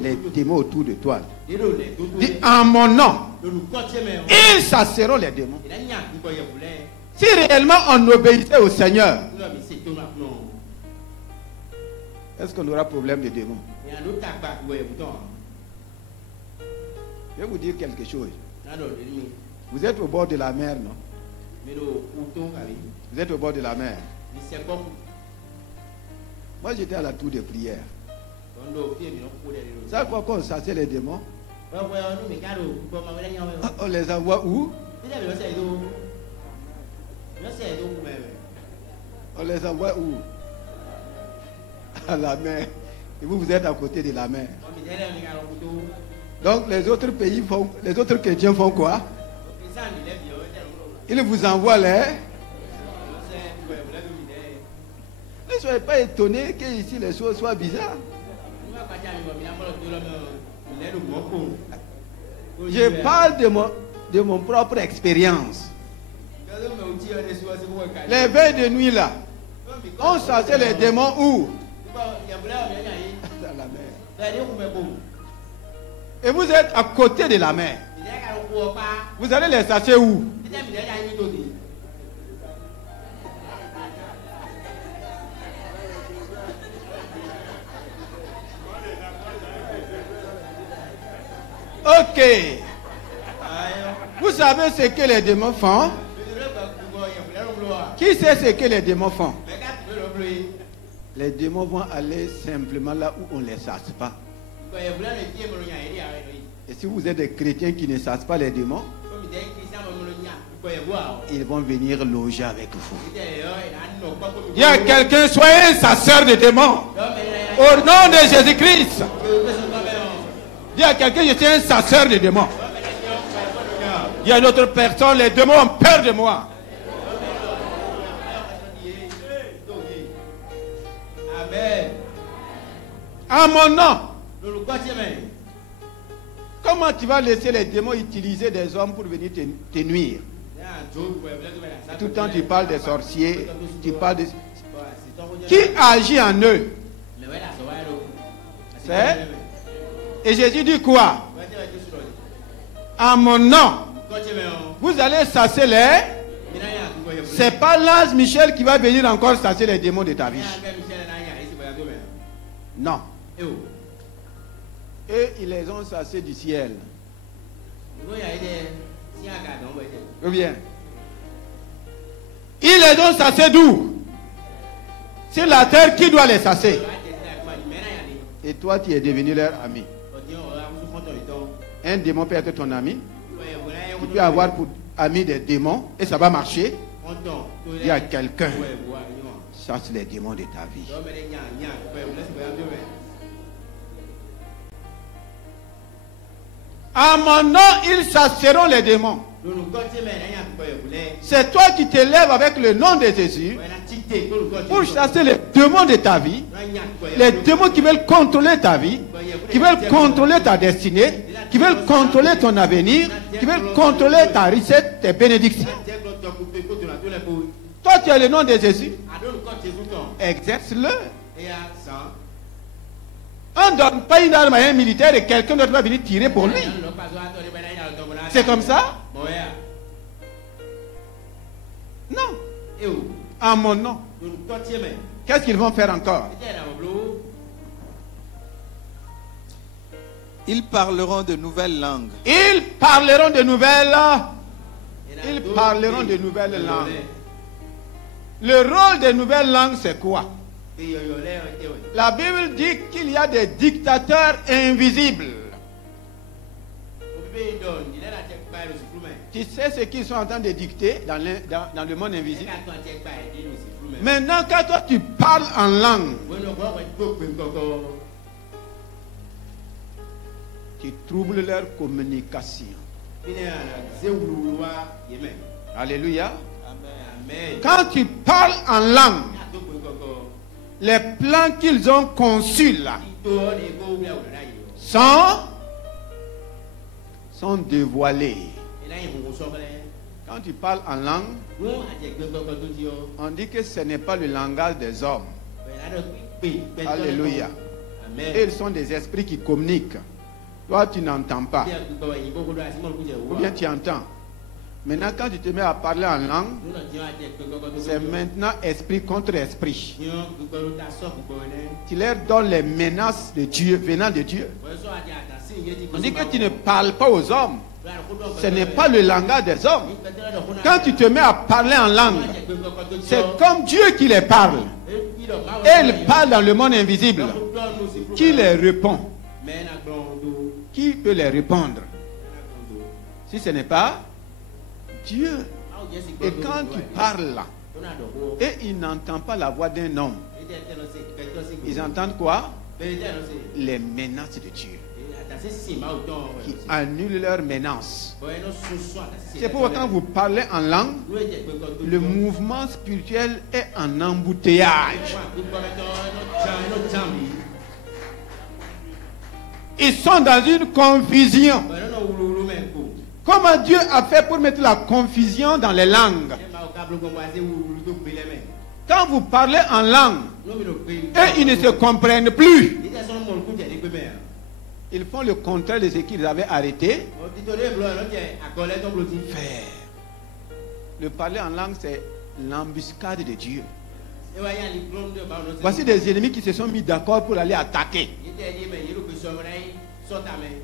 Les démons autour de toi. Dis en mon nom. Ils chasseront les démons. Si réellement on obéissait au Seigneur, est-ce qu'on aura problème de démons? Je vais vous dire quelque chose. Vous êtes au bord de la mer, non? Vous êtes au bord de la mer. Moi, j'étais à la tour de prière. Ça quoi qu'on chassait les démons? On les envoie où? On les envoie où? À la mer. Et vous, vous êtes à côté de la mer. Donc les autres pays font, les autres chrétiens font quoi? Ils vous envoient les... Ne soyez pas étonnés que ici les choses soient bizarres. Je parle de mon propre expérience. Les veilles de nuit là, on chassait les démons où? Dans la mer. Et vous êtes à côté de la mer. Vous allez les chasser où? Ok. Vous savez ce que les démons font? Qui sait ce que les démons font? Les démons vont aller simplement là où on ne les chasse pas. Et si vous êtes des chrétiens qui ne chassent pas les démons, ils vont venir loger avec vous. Il y a quelqu'un, soyez un chasseur de démons. Au nom de Jésus-Christ. Il y a quelqu'un, je suis un chasseur de démons. Il y a une autre personne, les démons ont peur de moi. À mon nom. Comment tu vas laisser les démons utiliser des hommes pour venir te nuire? Tout le temps tu parles des sorciers, tu parles de... Qui agit en eux? C'est... Et Jésus dit quoi? À mon nom. Vous allez chasser les... C'est pas l'ange Michel qui va venir encore chasser les démons de ta vie. Non. Et ils les ont chassés du ciel. Ou bien? Ils les ont chassés d'où? C'est la terre qui doit les chasser. Et toi, tu es devenu leur ami. Un démon peut être ton ami. Tu peux avoir pour ami des démons et ça va marcher. Il y a quelqu'un qui chasse les démons de ta vie. À mon nom, ils chasseront les démons. C'est toi qui te lèves avec le nom de Jésus pour chasser les démons de ta vie, les démons qui veulent contrôler ta vie, qui veulent contrôler ta destinée, qui veulent contrôler ton avenir, qui veulent contrôler ta richesse, tes bénédictions. Toi, tu as le nom de Jésus. Exerce-le. On ne donne pas une arme à un militaire et quelqu'un d'autre va venir tirer pour lui. C'est comme ça? Non. À mon nom. Qu'est-ce qu'ils vont faire encore? Ils parleront de nouvelles langues. Ils parleront de nouvelles. Ils parleront de nouvelles langues. Le rôle des nouvelles langues, c'est quoi? La Bible dit qu'il y a des dictateurs invisibles. Tu sais ce qu'ils sont en train de dicter dans le monde invisible? Maintenant, quand toi tu parles en langue, tu troubles leur communication. Alléluia. Quand tu parles en langue, les plans qu'ils ont conçus là sont dévoilés. Quand tu parles en langue, on dit que ce n'est pas le langage des hommes. Alléluia. Et ils sont des esprits qui communiquent. Toi, tu n'entends pas. Ou bien tu entends. Maintenant, quand tu te mets à parler en langue, c'est maintenant esprit contre esprit. Tu leur donnes les menaces de Dieu, venant de Dieu. On dit que tu ne parles pas aux hommes. Ce n'est pas le langage des hommes. Quand tu te mets à parler en langue, c'est comme Dieu qui les parle. Et il parle dans le monde invisible. Qui les répond? Qui peut les répondre? Si ce n'est pas Dieu. Et quand tu parles là, et ils n'entendent pas la voix d'un homme, ils entendent quoi? Les menaces de Dieu, qui annulent leurs menaces. C'est pourquoi quand vous parlez en langue, le mouvement spirituel est en embouteillage. Ils sont dans une confusion. Comment Dieu a fait pour mettre la confusion dans les langues? Quand vous parlez en langue et ils ne se comprennent plus, ils font le contraire de ce qu'ils avaient arrêté faire. Le parler en langue, c'est l'embuscade de Dieu. Voici des ennemis qui se sont mis d'accord pour aller attaquer.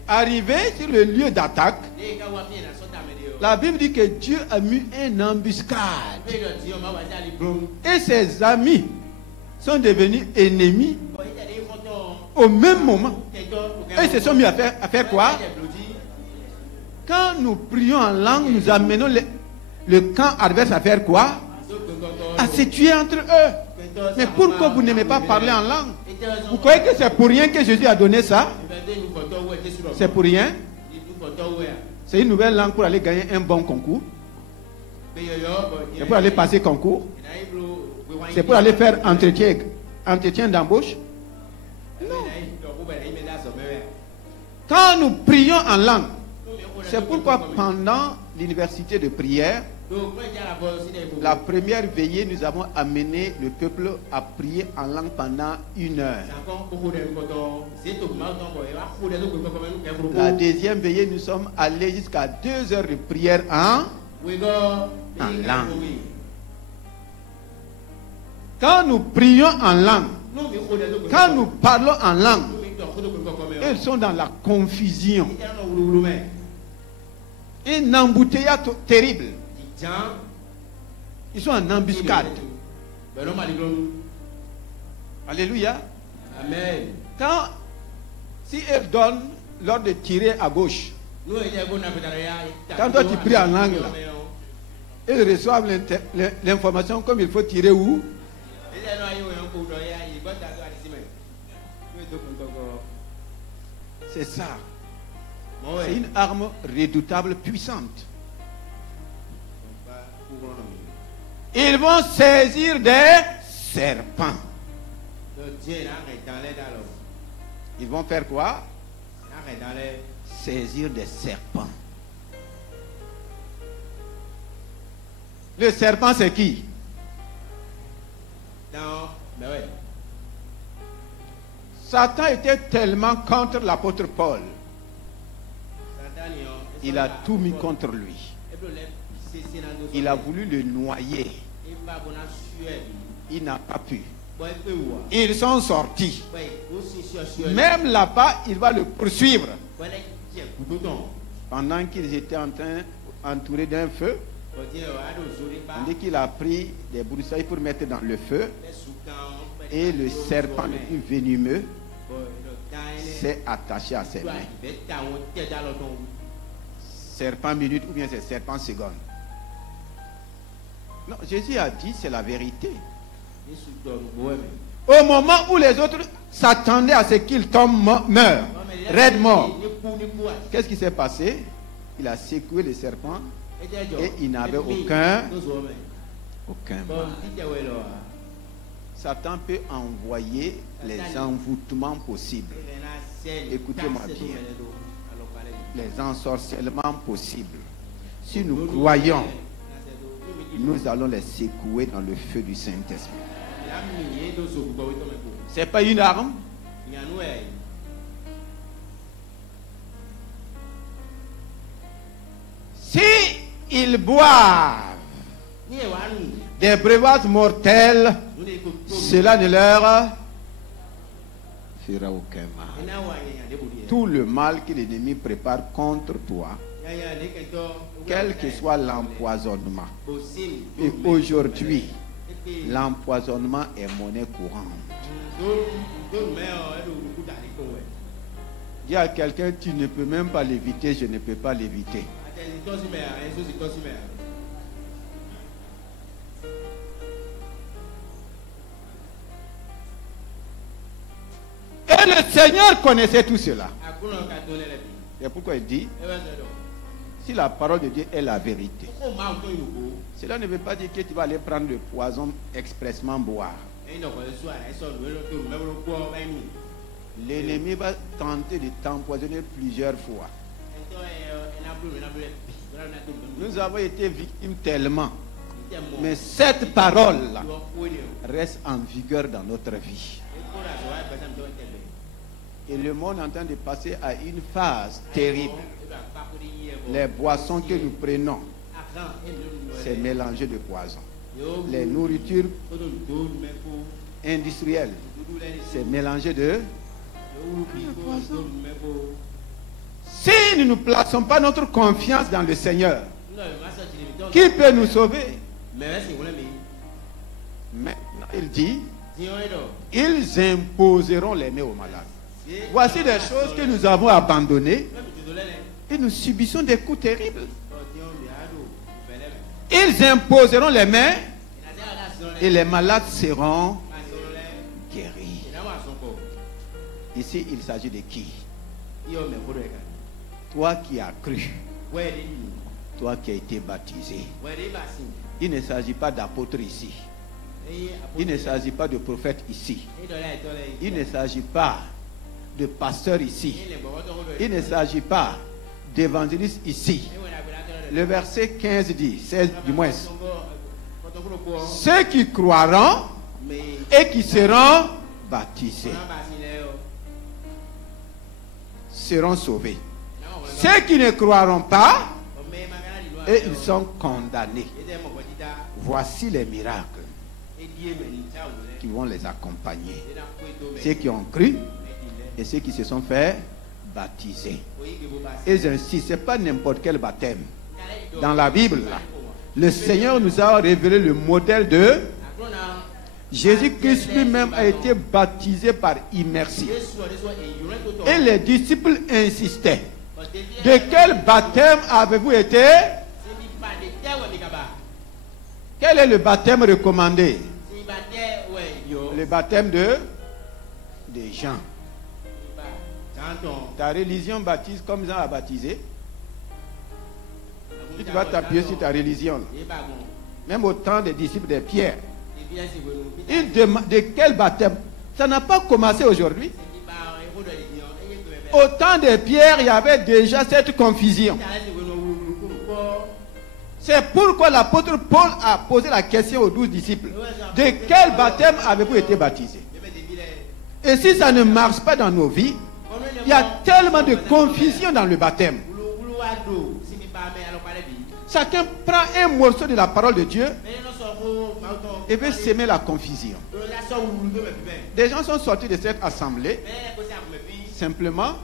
Arrivé sur le lieu d'attaque, la Bible dit que Dieu a mis une embuscade. Et ses amis sont devenus ennemis au même moment. Et ils se sont mis à faire quoi? Quand nous prions en langue, nous amenons le camp adverse à faire quoi? À se tuer entre eux. Mais pourquoi vous n'aimez pas parler en langue? Vous croyez que c'est pour rien que Jésus a donné ça? C'est pour rien? C'est une nouvelle langue pour aller gagner un bon concours? C'est pour aller passer concours? C'est pour aller faire entretien d'embauche? Non. Quand nous prions en langue, c'est pourquoi pendant l'université de prière, la première veillée, nous avons amené le peuple à prier en langue pendant 1 heure. La deuxième veillée, nous sommes allés jusqu'à 2 heures de prière en langue. Quand nous prions en langue, quand nous parlons en langue, ils sont dans la confusion. Un embouteillage terrible. Ils sont en embuscade. Alléluia. Amen. Si elles donnent l'ordre de tirer à gauche, quand toi tu pries en langue, là, ils reçoivent l'information comme il faut tirer où? C'est ça. C'est une arme redoutable, puissante. Ils vont saisir des serpents. Ils vont faire quoi? Saisir des serpents. Le serpent, c'est qui? Satan était tellement contre l'apôtre Paul. Il a tout mis contre lui. Il a voulu le noyer. Il n'a pas pu. Ils sont sortis. Même là-bas, il va le poursuivre. Pendant qu'ils étaient entourés d'un feu, on dit qu'il a pris des broussailles pour mettre dans le feu. Et le serpent le plus venimeux s'est attaché à ses mains. Serpent minute ou bien c'est serpent seconde. Non, Jésus a dit c'est la vérité. Au moment où les autres s'attendaient à ce qu'il tombe, meurt, raide mort, qu'est-ce qui s'est passé? Il a secoué le serpent et il n'avait aucun mal. Satan peut envoyer les envoûtements possibles. Écoutez-moi bien. Les ensorcellements possibles. Si nous croyons nous allons les secouer dans le feu du Saint-Esprit. Ce n'est pas une arme. Si ils boivent des breuvages mortels, cela ne leur fera aucun mal. Tout le mal que l'ennemi prépare contre toi, quel que soit l'empoisonnement. Et aujourd'hui, l'empoisonnement est monnaie courante. Dis à quelqu'un, tu ne peux même pas l'éviter, je ne peux pas l'éviter. Et le Seigneur connaissait tout cela. Et pourquoi il dit, si la parole de Dieu est la vérité, cela ne veut pas dire que tu vas aller prendre le poison expressement boire. L'ennemi va tenter de t'empoisonner plusieurs fois. Nous avons été victimes tellement. Mais cette parole-là reste en vigueur dans notre vie. Et le monde est en train de passer à une phase terrible. Les boissons que nous prenons, c'est mélangé de poison. Les nourritures industrielles, c'est mélangé de poison. Si nous ne plaçons pas notre confiance dans le Seigneur, qui peut nous sauver? Maintenant, il dit, ils imposeront les mains aux malades. Voici des choses que nous avons abandonnées et nous subissons des coups terribles. Ils imposeront les mains et les malades seront guéris. Ici, il s'agit de qui? Toi qui as cru, toi qui as été baptisé. Il ne s'agit pas d'apôtre ici. Il ne s'agit pas de prophète ici. Il ne s'agit pas de pasteur ici. Il ne s'agit pas d'évangéliste ici. Le verset 15 dit, 16 du moins, ceux qui croiront et qui seront baptisés seront sauvés. Ceux qui ne croiront pas, et ils sont condamnés. Voici les miracles qui vont les accompagner. Ceux qui ont cru et ceux qui se sont fait baptiser. Et j'insiste, ce n'est pas n'importe quel baptême. Dans la Bible, là, le Seigneur nous a révélé le modèle de Jésus-Christ lui-même a été baptisé par immersion. Et les disciples insistaient. De quel baptême avez-vous été? Quel est le baptême recommandé? Le baptême de Jean. Ta religion baptise comme Jean a baptisé. Tu vas t'appuyer sur ta religion. Même au temps des disciples de Pierre. Il demande de quel baptême? Ça n'a pas commencé aujourd'hui. Au temps de Pierre, il y avait déjà cette confusion. C'est pourquoi l'apôtre Paul a posé la question aux 12 disciples. De quel baptême avez-vous été baptisés? Et si ça ne marche pas dans nos vies, il y a tellement de confusion dans le baptême. Chacun prend un morceau de la parole de Dieu et veut s'aimer la confusion. Des gens sont sortis de cette assemblée simplement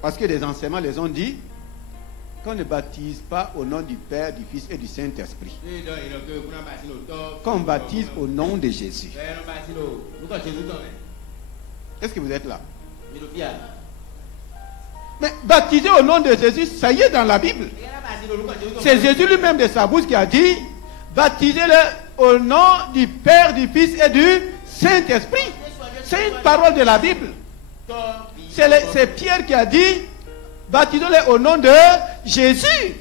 parce que des enseignements les ont dit qu'on ne baptise pas au nom du Père, du Fils et du Saint-Esprit. Qu'on baptise au nom de Jésus. Est-ce que vous êtes là? Mais baptiser au nom de Jésus, ça y est dans la Bible. C'est Jésus lui-même de sa bouche qui a dit, baptisez-le au nom du Père, du Fils et du Saint-Esprit. C'est une parole de la Bible. C'est Pierre qui a dit, baptisez-le au nom de Jésus.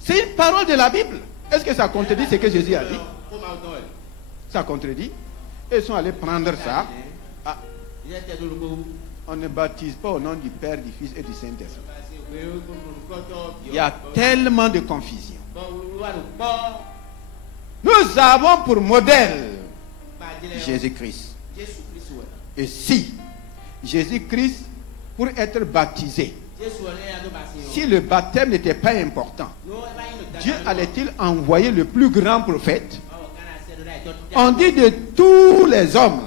C'est une parole de la Bible. Est-ce que ça contredit ce que Jésus a dit? Ça contredit. Ils sont allés prendre ça. Ah. On ne baptise pas au nom du Père, du Fils et du Saint-Esprit. Il y a tellement de confusion. Nous avons pour modèle Jésus-Christ. Et si Jésus-Christ, pour être baptisé, si le baptême n'était pas important, Dieu allait-il envoyer le plus grand prophète? On dit de tous les hommes,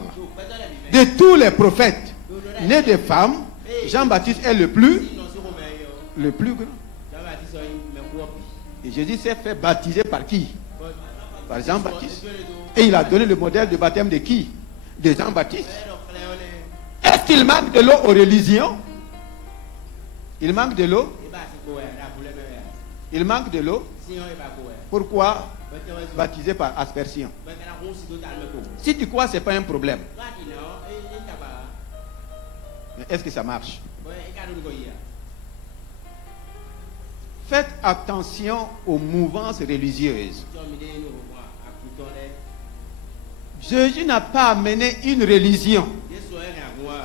de tous les prophètes nés de femmes, Jean-Baptiste est le plus grand. Et Jésus s'est fait baptiser par qui? Par Jean-Baptiste. Et il a donné le modèle de baptême de qui? De Jean-Baptiste. Est-ce qu'il manque de l'eau aux religions? Il manque de l'eau? Il manque de l'eau? Pourquoi baptiser par aspersion? Si tu crois que ce n'est pas un problème, est-ce que ça marche? Faites attention aux mouvances religieuses. Jésus n'a pas amené une religion.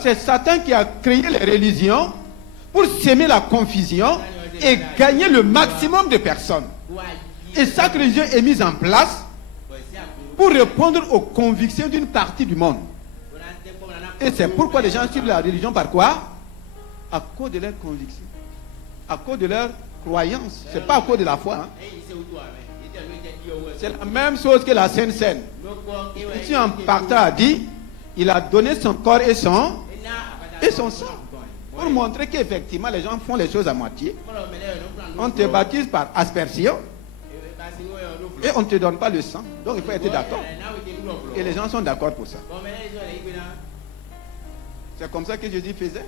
C'est Satan qui a créé les religions pour s'aimer la confusion et gagner le maximum de personnes. Et chaque religion est mise en place pour répondre aux convictions d'une partie du monde. Et c'est pourquoi les gens suivent la religion par quoi? À cause de leurs convictions, à cause de leurs croyances. Ce n'est pas à cause de la foi. C'est la même chose que la Sainte Seine. Ici, un pasteur a dit, il a donné son corps et son sang. Pour montrer qu'effectivement les gens font les choses à moitié. On te baptise par aspersion et on ne te donne pas le sang. Donc il faut être d'accord. Et les gens sont d'accord pour ça. C'est comme ça que Jésus faisait.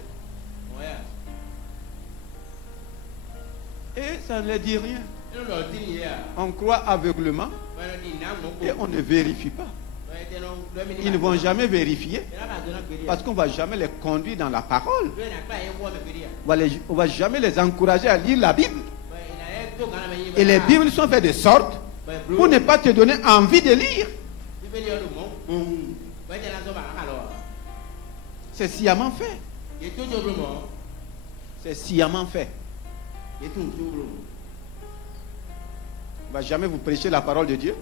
Et ça ne leur dit rien. On croit aveuglement et on ne vérifie pas. Ils ne vont jamais vérifier parce qu'on ne va jamais les conduire dans la parole. On ne va jamais les encourager à lire la Bible. Et les Bibles sont faites de sorte pour ne pas te donner envie de lire. C'est sciemment fait. C'est sciemment fait. On ne va jamais vous prêcher la parole de Dieu.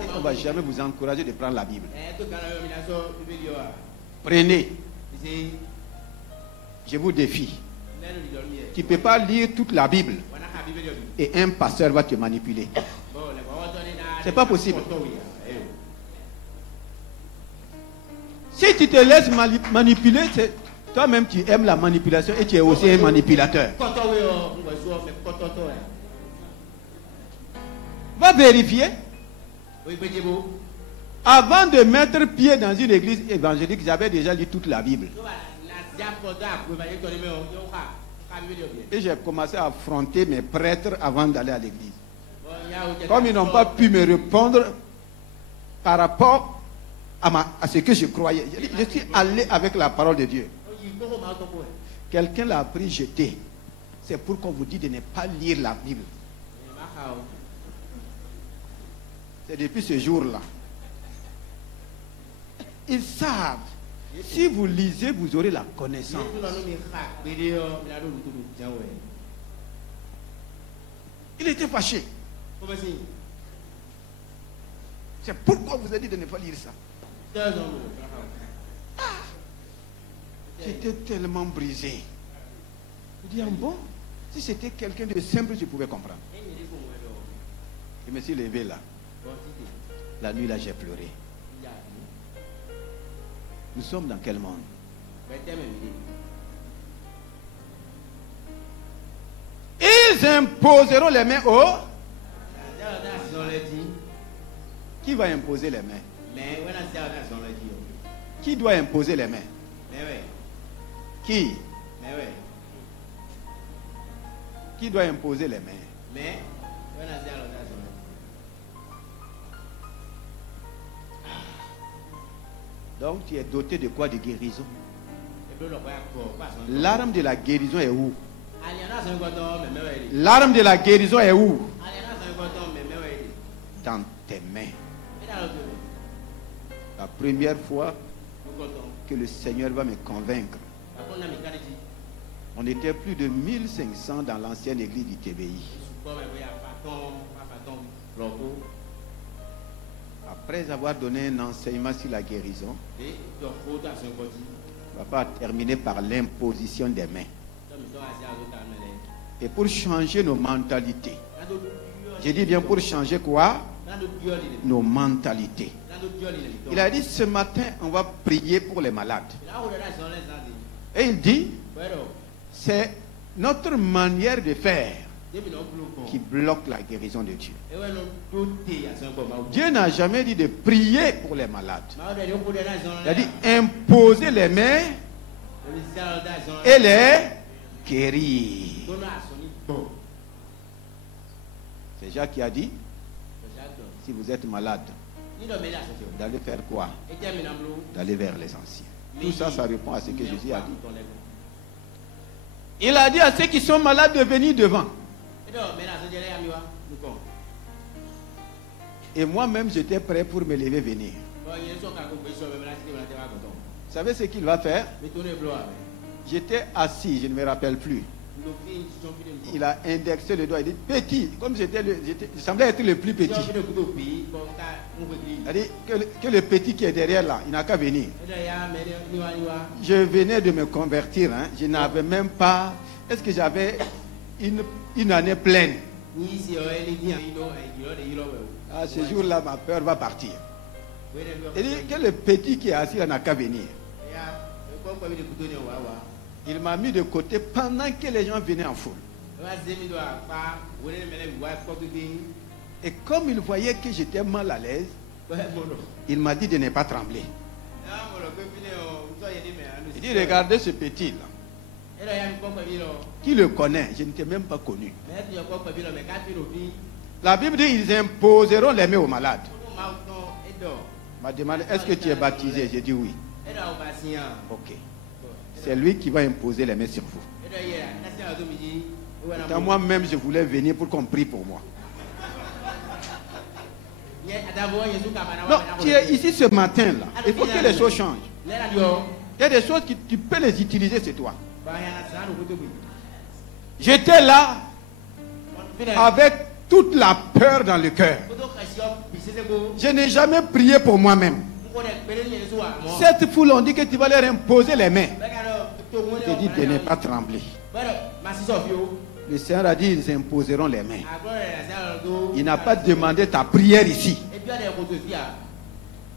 Et on ne va jamais vous encourager de prendre la Bible. Prenez. Je vous défie. Tu ne peux pas lire toute la Bible et un pasteur va te manipuler. Ce n'est pas possible. Si tu te laisses manipuler, toi-même tu aimes la manipulation et tu es aussi un manipulateur. Va vérifier. Avant de mettre pied dans une église évangélique, j'avais déjà lu toute la Bible. Et j'ai commencé à affronter mes prêtres avant d'aller à l'église. Comme ils n'ont pas pu me répondre par rapport à ce que je croyais. Je suis allé avec la parole de Dieu. Quelqu'un l'a pris jeté. C'est pour qu'on vous dit de ne pas lire la Bible. C'est depuis ce jour-là. Ils savent. Si vous lisez, vous aurez la connaissance. Il était fâché. C'est pourquoi vous avez dit de ne pas lire ça. J'étais tellement brisé. Je dis, bon, si c'était quelqu'un de simple, je pouvais comprendre. Je me suis levé là. La nuit là, j'ai pleuré. Nous sommes dans quel monde? Ils imposeront les mains au... Qui va imposer les mains? Qui doit imposer les mains? Qui? Qui doit imposer les mains? Donc tu es doté de quoi? De guérison. L'arme de la guérison est où? L'arme de la guérison est où? Dans tes mains. La première fois que le Seigneur va me convaincre, on était plus de 1500 dans l'ancienne église du TBI. Après avoir donné un enseignement sur la guérison, papa a terminé par l'imposition des mains. Et pour changer nos mentalités. J'ai dit bien pour changer quoi? Nos mentalités. Il a dit ce matin, on va prier pour les malades. Et il dit, c'est notre manière de faire qui bloque la guérison de Dieu. Dieu n'a jamais dit de prier pour les malades. Il a dit imposer les mains et les guérir. C'est Jacques qui a dit, si vous êtes malade, d'aller faire quoi? D'aller vers les anciens. Tout ça, ça répond à ce que Jésus a dit. Il a dit à ceux qui sont malades de venir devant. Et moi-même, j'étais prêt pour me lever venir. Vous savez ce qu'il va faire? J'étais assis, je ne me rappelle plus. Il a indexé le doigt, il dit petit, comme je semblais être le plus petit. Il a dit que le petit qui est derrière là, il n'a qu'à venir. Je venais de me convertir, hein. Je n'avais même pas. Est-ce que j'avais une année pleine? À ce jour-là, ma peur va partir. Il dit que le petit qui est assis là n'a qu'à venir. Il m'a mis de côté pendant que les gens venaient en foule. Et comme il voyait que j'étais mal à l'aise, il m'a dit de ne pas trembler. Il dit, regardez ce petit là. Qui le connaît? Je ne t'ai même pas connu. La Bible dit, ils imposeront les mains aux malades. Il m'a demandé, est-ce que tu es baptisé? J'ai dit oui. Ok. C'est lui qui va imposer les mains sur vous. Quand moi-même, je voulais venir pour qu'on prie pour moi. Non, tu es ici ce matin-là. Il faut que les choses changent. Il y a des choses que tu peux les utiliser, c'est toi. J'étais là avec toute la peur dans le cœur. Je n'ai jamais prié pour moi-même. Cette foule, on dit que tu vas leur imposer les mains. Je te dis de ne pas trembler. Le Seigneur a dit, ils imposeront les mains. Il n'a pas demandé ta prière ici.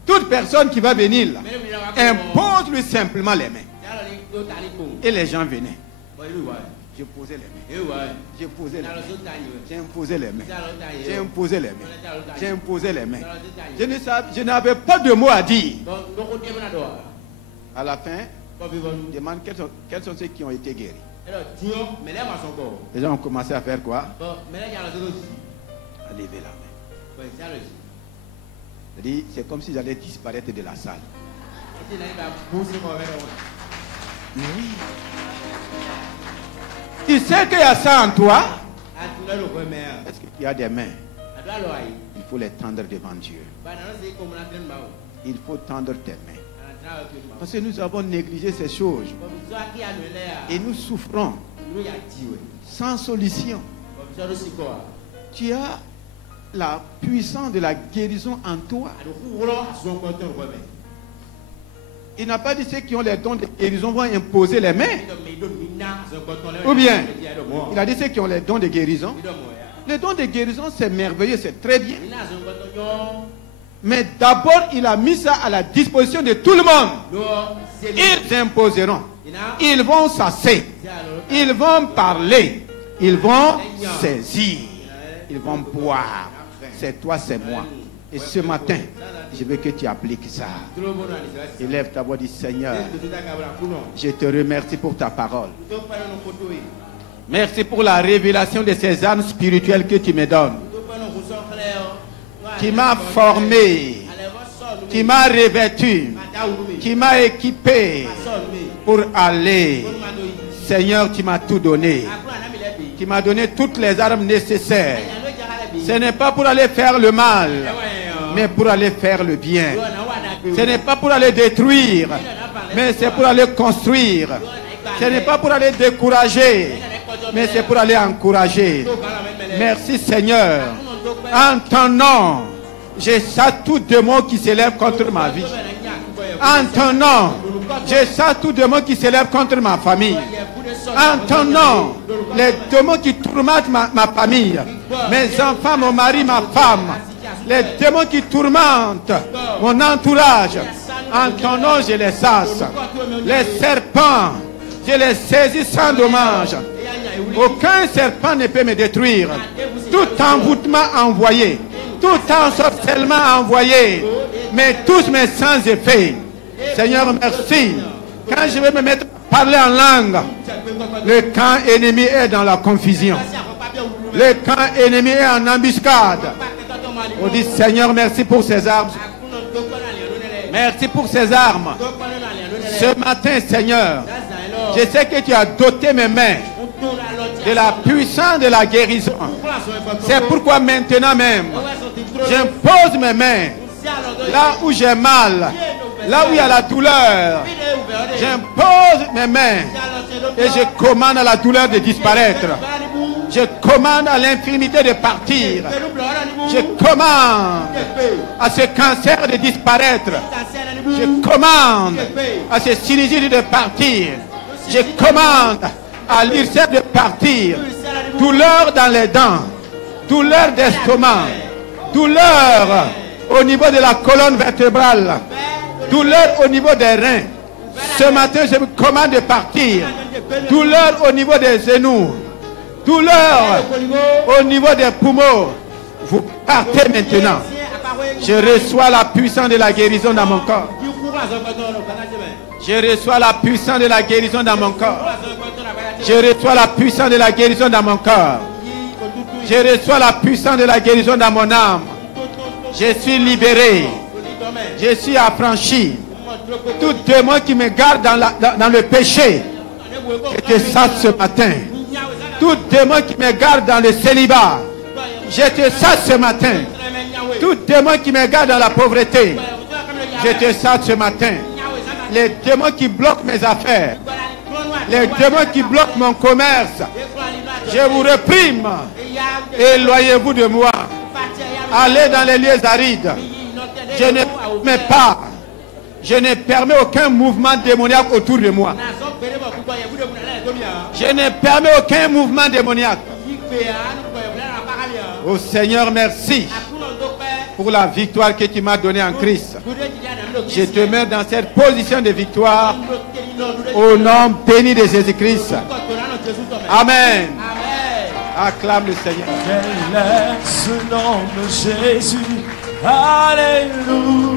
Toute personne qui va venir là, impose-lui simplement les mains. Et les gens venaient. J'ai posé les mains. J'ai posé les mains. J'ai imposé les mains. J'ai imposé les mains. J'ai imposé les mains. Je n'avais pas de mots à dire. À la fin, on demande quels sont ceux qui ont été guéris. Les gens ont commencé à faire quoi? À lever la main. C'est comme si j'allais disparaître de la salle. Mais oui. Tu sais qu'il y a ça en toi? Est-ce que tu as des mains? Il faut les tendre devant Dieu. Il faut tendre tes mains. Parce que nous avons négligé ces choses. Et nous souffrons sans solution. Tu as la puissance de la guérison en toi. Il n'a pas dit ceux qui ont les dons de guérison vont imposer les mains. Ou bien, il a dit ceux qui ont les dons de guérison. Les dons de guérison, c'est merveilleux, c'est très bien. Mais d'abord, il a mis ça à la disposition de tout le monde. Ils imposeront. Ils vont s'asseoir. Ils vont parler. Ils vont saisir. Ils vont boire. C'est toi, c'est moi. Et ce matin, je veux que tu appliques ça. Élève ta voix, dis Seigneur, je te remercie pour ta parole. Merci pour la révélation de ces armes spirituelles que tu me donnes. Qui m'a formé, qui m'a revêtu, qui m'a équipé pour aller. Seigneur, tu m'as tout donné. Tu m'as donné toutes les armes nécessaires. Ce n'est pas pour aller faire le mal, mais pour aller faire le bien. Ce n'est pas pour aller détruire, mais c'est pour aller construire. Ce n'est pas pour aller décourager, mais c'est pour aller encourager. Merci Seigneur. En ton nom, je chasse tout démon qui s'élève contre ma vie. En ton nom, je chasse tout démon qui s'élève contre ma famille. En ton nom, les démons qui tourmentent ma famille, mes enfants, mon mari, ma femme, les démons qui tourmentent mon entourage, en ton nom, je les chasse. Les serpents, je les saisis sans dommage. Aucun serpent ne peut me détruire. Tout envoûtement envoyé, tout ensorcellement envoyé, mais tous mes sans effet. Seigneur, merci. Quand je vais me mettre à parler en langue, le camp ennemi est dans la confusion. Le camp ennemi est en embuscade. On dit, Seigneur, merci pour ces armes. Merci pour ces armes. Ce matin, Seigneur, je sais que tu as doté mes mains de la puissance de la guérison. C'est pourquoi maintenant même, j'impose mes mains là où j'ai mal, là où il y a la douleur. J'impose mes mains et je commande à la douleur de disparaître. Je commande à l'infirmité de partir. Je commande à ce cancer de disparaître. Je commande à ce sinusite de partir. Je commande à l'ulcère de partir. Douleur dans les dents, douleur d'estomac, douleur au niveau de la colonne vertébrale, douleur au niveau des reins. Ce matin, je me commande de partir. Douleur au niveau des genoux, douleur au niveau des poumons. Vous partez maintenant. Je reçois la puissance de la guérison dans mon corps. Je reçois la puissance de la guérison dans mon corps. Je reçois la puissance de la guérison dans mon corps. Je reçois la puissance de la guérison dans mon âme. Je suis libéré. Je suis affranchi. Tout démon qui me garde dans le péché, je te chasse ce matin. Tout démon qui me garde dans le célibat, je te chasse ce matin. Tout démon qui me garde dans la pauvreté, je te chasse ce matin. Les démons qui bloquent mes affaires, les démons qui bloquent mon commerce, je vous réprime. Éloignez-vous de moi. Allez dans les lieux arides. Je ne permets pas. Je ne permets aucun mouvement démoniaque autour de moi. Je ne permets aucun mouvement démoniaque. Oh Seigneur, merci pour la victoire que tu m'as donnée en Christ. Je te mets dans cette position de victoire au nom béni de Jésus-Christ. Amen. Acclame le Seigneur. Quel est ce nom de Jésus? Alléluia.